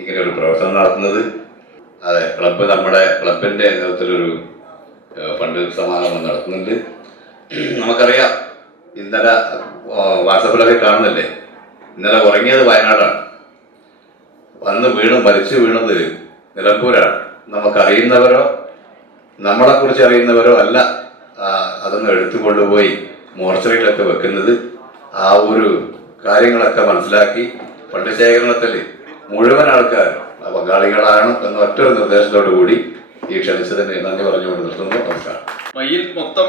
ഇങ്ങനെ ഒരു പ്രവർത്തനം നടത്തുന്നത്. അതെ, നമ്മുടെ ക്ലബിൻ്റെ നേതൃത്വത്തിലൊരു ഫണ്ട് സമാഗമം നടത്തുന്നുണ്ട്. നമുക്കറിയാം, ഇന്നലെ വാട്സപ്പിലൊക്കെ കാണുന്നില്ലേ, ഇന്നലെ ഉറങ്ങിയത് വയനാടാണ്, വന്ന് മരിച്ചു വീണത് നിലമ്പൂരാണ്. നമുക്കറിയുന്നവരോ നമ്മളെക്കുറിച്ച് അറിയുന്നവരോ അല്ല അതൊന്ന് എടുത്തുകൊണ്ടുപോയി മോർച്ചറിയിലൊക്കെ വെക്കുന്നത്. ആ ഒരു കാര്യങ്ങളൊക്കെ മനസ്സിലാക്കി ഫണ്ട് ശേഖരണത്തിൽ മുഴുവൻ ആൾക്കാരും പങ്കാളികളാണ് എന്ന ഒറ്റൊരു നിർദ്ദേശത്തോടു കൂടി ഈ ക്ഷണിച്ചതിന് നന്ദി പറഞ്ഞുകൊണ്ട് നിർത്തുന്നു. നമസ്കാരം.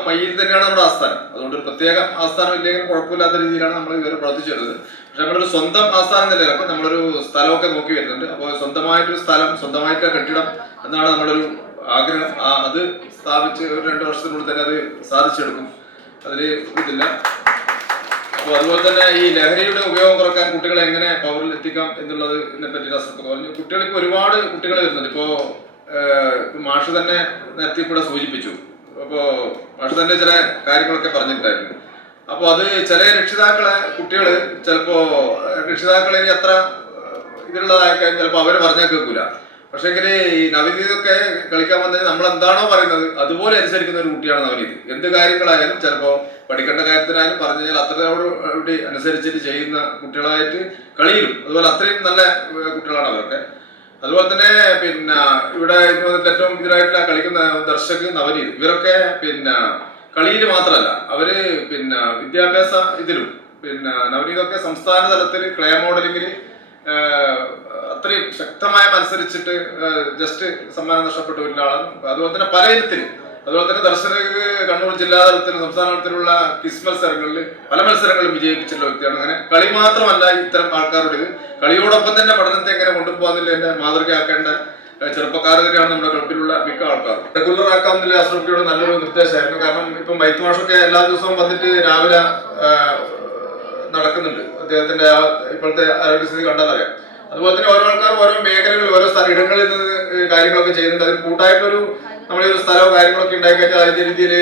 മയ്യിൽ തന്നെയാണ് നമ്മുടെ ആസ്ഥാനം. അതുകൊണ്ട് ഒരു പ്രത്യേക ആസ്ഥാനം ഇല്ലെങ്കിൽ കുഴപ്പമില്ലാത്ത രീതിയിലാണ് നമ്മൾ ഇതുവരെ പ്രവർത്തിച്ചു വരുന്നത്. പക്ഷെ നമ്മളൊരു സ്വന്തം ആസ്ഥാനം നിലയിലൊക്കെ നമ്മളൊരു സ്ഥലമൊക്കെ നോക്കി വരുന്നുണ്ട്. അപ്പോൾ സ്വന്തമായിട്ടൊരു സ്ഥലം, സ്വന്തമായിട്ട് കെട്ടിടം എന്നാണ് നമ്മളൊരു ആഗ്രഹം. അത് സ്ഥാപിച്ച് ഒരു 2 വർഷത്തിനുള്ളിൽ തന്നെ അത് സാധിച്ചെടുക്കും. അതിൽ ഇതില്ല. അപ്പോൾ അതുപോലെ തന്നെ ഈ ലഹരിയുടെ ഉപയോഗം കുറക്കാൻ കുട്ടികളെ എങ്ങനെ പവറിൽ എത്തിക്കാം എന്നുള്ളതിനെ പറ്റി അസർപ്പ് പറഞ്ഞു. കുട്ടികൾക്ക് ഒരുപാട് കുട്ടികൾ വരുന്നുണ്ട്. ഇപ്പോൾ മാഷ് തന്നെ നേരത്തെ കൂടെ സൂചിപ്പിച്ചു. അപ്പോൾ മാഷ് തന്നെ ചില കാര്യങ്ങളൊക്കെ പറഞ്ഞിട്ടുണ്ടായിരുന്നു. അപ്പോൾ അത് ചില കുട്ടികൾ ചിലപ്പോൾ രക്ഷിതാക്കളെ അത്ര ഇതിലുള്ളതായിരിക്കും, ചിലപ്പോൾ അവർ പറഞ്ഞാൽ കേൾക്കൂല. പക്ഷേങ്കിൽ ഈ നവനീതൊക്കെ കളിക്കാൻ വന്നത് നമ്മൾ എന്താണോ പറയുന്നത് അതുപോലെ അനുസരിക്കുന്ന ഒരു കുട്ടിയാണ് നവനീത്. എന്ത് കാര്യങ്ങളായാലും ചിലപ്പോൾ പഠിക്കേണ്ട കാര്യത്തിനായാലും പറഞ്ഞു കഴിഞ്ഞാൽ അത്രയോട് അനുസരിച്ചിട്ട് ചെയ്യുന്ന കുട്ടികളായിട്ട് കളിയിലും അതുപോലെ അത്രയും നല്ല കുട്ടികളാണ് അവരൊക്കെ. അതുപോലെ തന്നെ ഇവിടെ ഏറ്റവും ഇതിലായിട്ടുള്ള കളിക്കുന്ന ദർശക്, നവനീത്, ഇവരൊക്കെ കളിയിൽ മാത്രമല്ല, അവര് വിദ്യാഭ്യാസ ഇതിലും നവനീതൊക്കെ സംസ്ഥാന തലത്തിൽ ക്ലേ മോഡലിംഗിൽ അത്രയും ശക്തമായ മത്സരിച്ചിട്ട് ജസ്റ്റ് സമ്മാനം നഷ്ടപ്പെട്ടു വരുന്ന ആളാണ്. അതുപോലെ തന്നെ പല ഇനത്തിൽ, അതുപോലെ തന്നെ ദർശനക്ക് കണ്ണൂർ ജില്ലാ തലത്തിലും സംസ്ഥാന തലത്തിലുള്ള ക്വിസ് മത്സരങ്ങളിൽ പല മത്സരങ്ങളും വിജയിപ്പിച്ചിട്ടുള്ള വ്യക്തിയാണ്. അങ്ങനെ കളി മാത്രമല്ല ഇത്തരം ആൾക്കാരുടെ കളിയോടൊപ്പം തന്നെ പഠനത്തെ എങ്ങനെ കൊണ്ടുപോകാന്നില്ല എന്റെ മാതൃകയാക്കേണ്ട ചെറുപ്പക്കാർ തന്നെയാണ് നമ്മുടെ ക്ലബിലുള്ള മിക്ക ആൾക്കാർ. റെഗുലർ ആക്കാവുന്നില്ല അസ്രഫിയുടെ നല്ലൊരു നിർദ്ദേശമായിരുന്നു. കാരണം ഇപ്പം മൈത്മാഷൊക്കെ എല്ലാ ദിവസവും വന്നിട്ട് രാവിലെ നടക്കുന്നുണ്ട്. അദ്ദേഹത്തിന്റെ ഇപ്പോഴത്തെ ആരോഗ്യസ്ഥിതി കണ്ടാൽ അറിയാം. അതുപോലെ തന്നെ ഓരോ ആൾക്കാർ ഓരോ മേഖലകളിൽ ഓരോ ഇടങ്ങളിൽ നിന്ന് കാര്യങ്ങളൊക്കെ ചെയ്യുന്നുണ്ട്. അതിന് കൂട്ടായിട്ടൊരു നമ്മളൊരു സ്ഥലമോ കാര്യങ്ങളൊക്കെ ഉണ്ടായിക്കഴിഞ്ഞാൽ അതിന്റെ രീതിയിൽ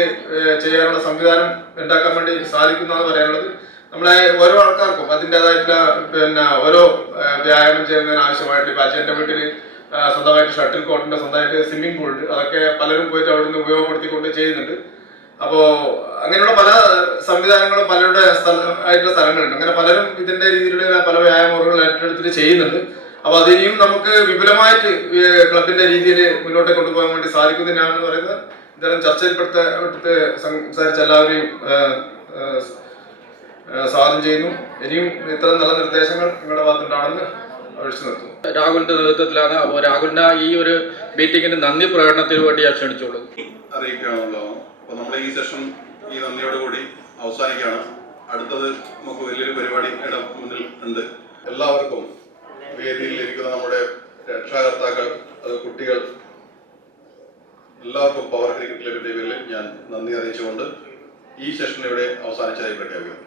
ചെയ്യാനുള്ള സംവിധാനം ഉണ്ടാക്കാൻ വേണ്ടി സാധിക്കുന്നതെന്ന് പറയാനുള്ളത്. നമ്മളെ ഓരോ ആൾക്കാർക്കും അതിൻ്റെതായിട്ടുള്ള ഓരോ വ്യായാമം ചെയ്യുന്നതിന് ആവശ്യമായിട്ട് ഇപ്പം അച്ഛൻ്റെ വീട്ടിൽ സ്വന്തമായിട്ട് ഷട്ടിൽ കോർട്ടുണ്ട്, സ്വന്തമായിട്ട് സ്വിമ്മിംഗ് പൂളുണ്ട്. അതൊക്കെ പലരും പോയിട്ട് അവിടെ നിന്ന് ഉപയോഗപ്പെടുത്തിക്കൊണ്ട് ചെയ്യുന്നുണ്ട്. അപ്പോൾ അങ്ങനെയുള്ള പല സംവിധാനങ്ങളും പലരുടെ ആയിട്ടുള്ള സ്ഥലങ്ങളുണ്ട്. അങ്ങനെ പലരും ഇതിന്റെ രീതിയിലുള്ള പല വ്യായാമങ്ങൾ ഏറ്റെടുത്തിട്ട് ചെയ്യുന്നുണ്ട്. അപ്പൊ അതിനെയും നമുക്ക് വിപുലമായിട്ട് ക്ലബിന്റെ രീതിയിൽ മുന്നോട്ട് കൊണ്ടുപോകാൻ വേണ്ടി സാധിക്കുന്നതിനാണെന്ന് പറയുന്നത് ഇത്തരം ചർച്ചയിൽപ്പെടുത്ത് സംസാരിച്ച എല്ലാവരെയും സ്വാഗതം ചെയ്യുന്നു. ഇനിയും ഇത്തരം നല്ല നിർദ്ദേശങ്ങൾ നിങ്ങളുടെ ഭാഗത്തുണ്ടാണെന്ന് അപേക്ഷിച്ച് നിർത്തുന്നു. രാഹുലിന്റെ നേതൃത്വത്തിലാണ്. അപ്പോൾ രാഹുലിന്റെ ഈ ഒരു മീറ്റിംഗിന് നന്ദി പ്രകടനത്തിന് വേണ്ടി ഞാൻ ക്ഷണിച്ചോളൂ. അറിയിക്കുകയാണല്ലോ. അപ്പോൾ നമ്മൾ ഈ സെഷൻ ഈ നന്ദിയോടുകൂടി അവസാനിക്കുകയാണ്. അടുത്തത് നമുക്ക് വലിയൊരു പരിപാടി മുന്നിൽ ഉണ്ട്. എല്ലാവർക്കും വേദിയിൽ ഇരിക്കുന്ന നമ്മുടെ രക്ഷാകർത്താക്കൾ, അത് കുട്ടികൾ, എല്ലാവർക്കും പവർ ക്രിക്കറ്റ് ക്ലബിന്റെ പേരിൽ ഞാൻ നന്ദി അറിയിച്ചുകൊണ്ട് ഈ സെഷൻ ഇവിടെ അവസാനിച്ചതായി പ്രഖ്യാപിക്കുന്നു.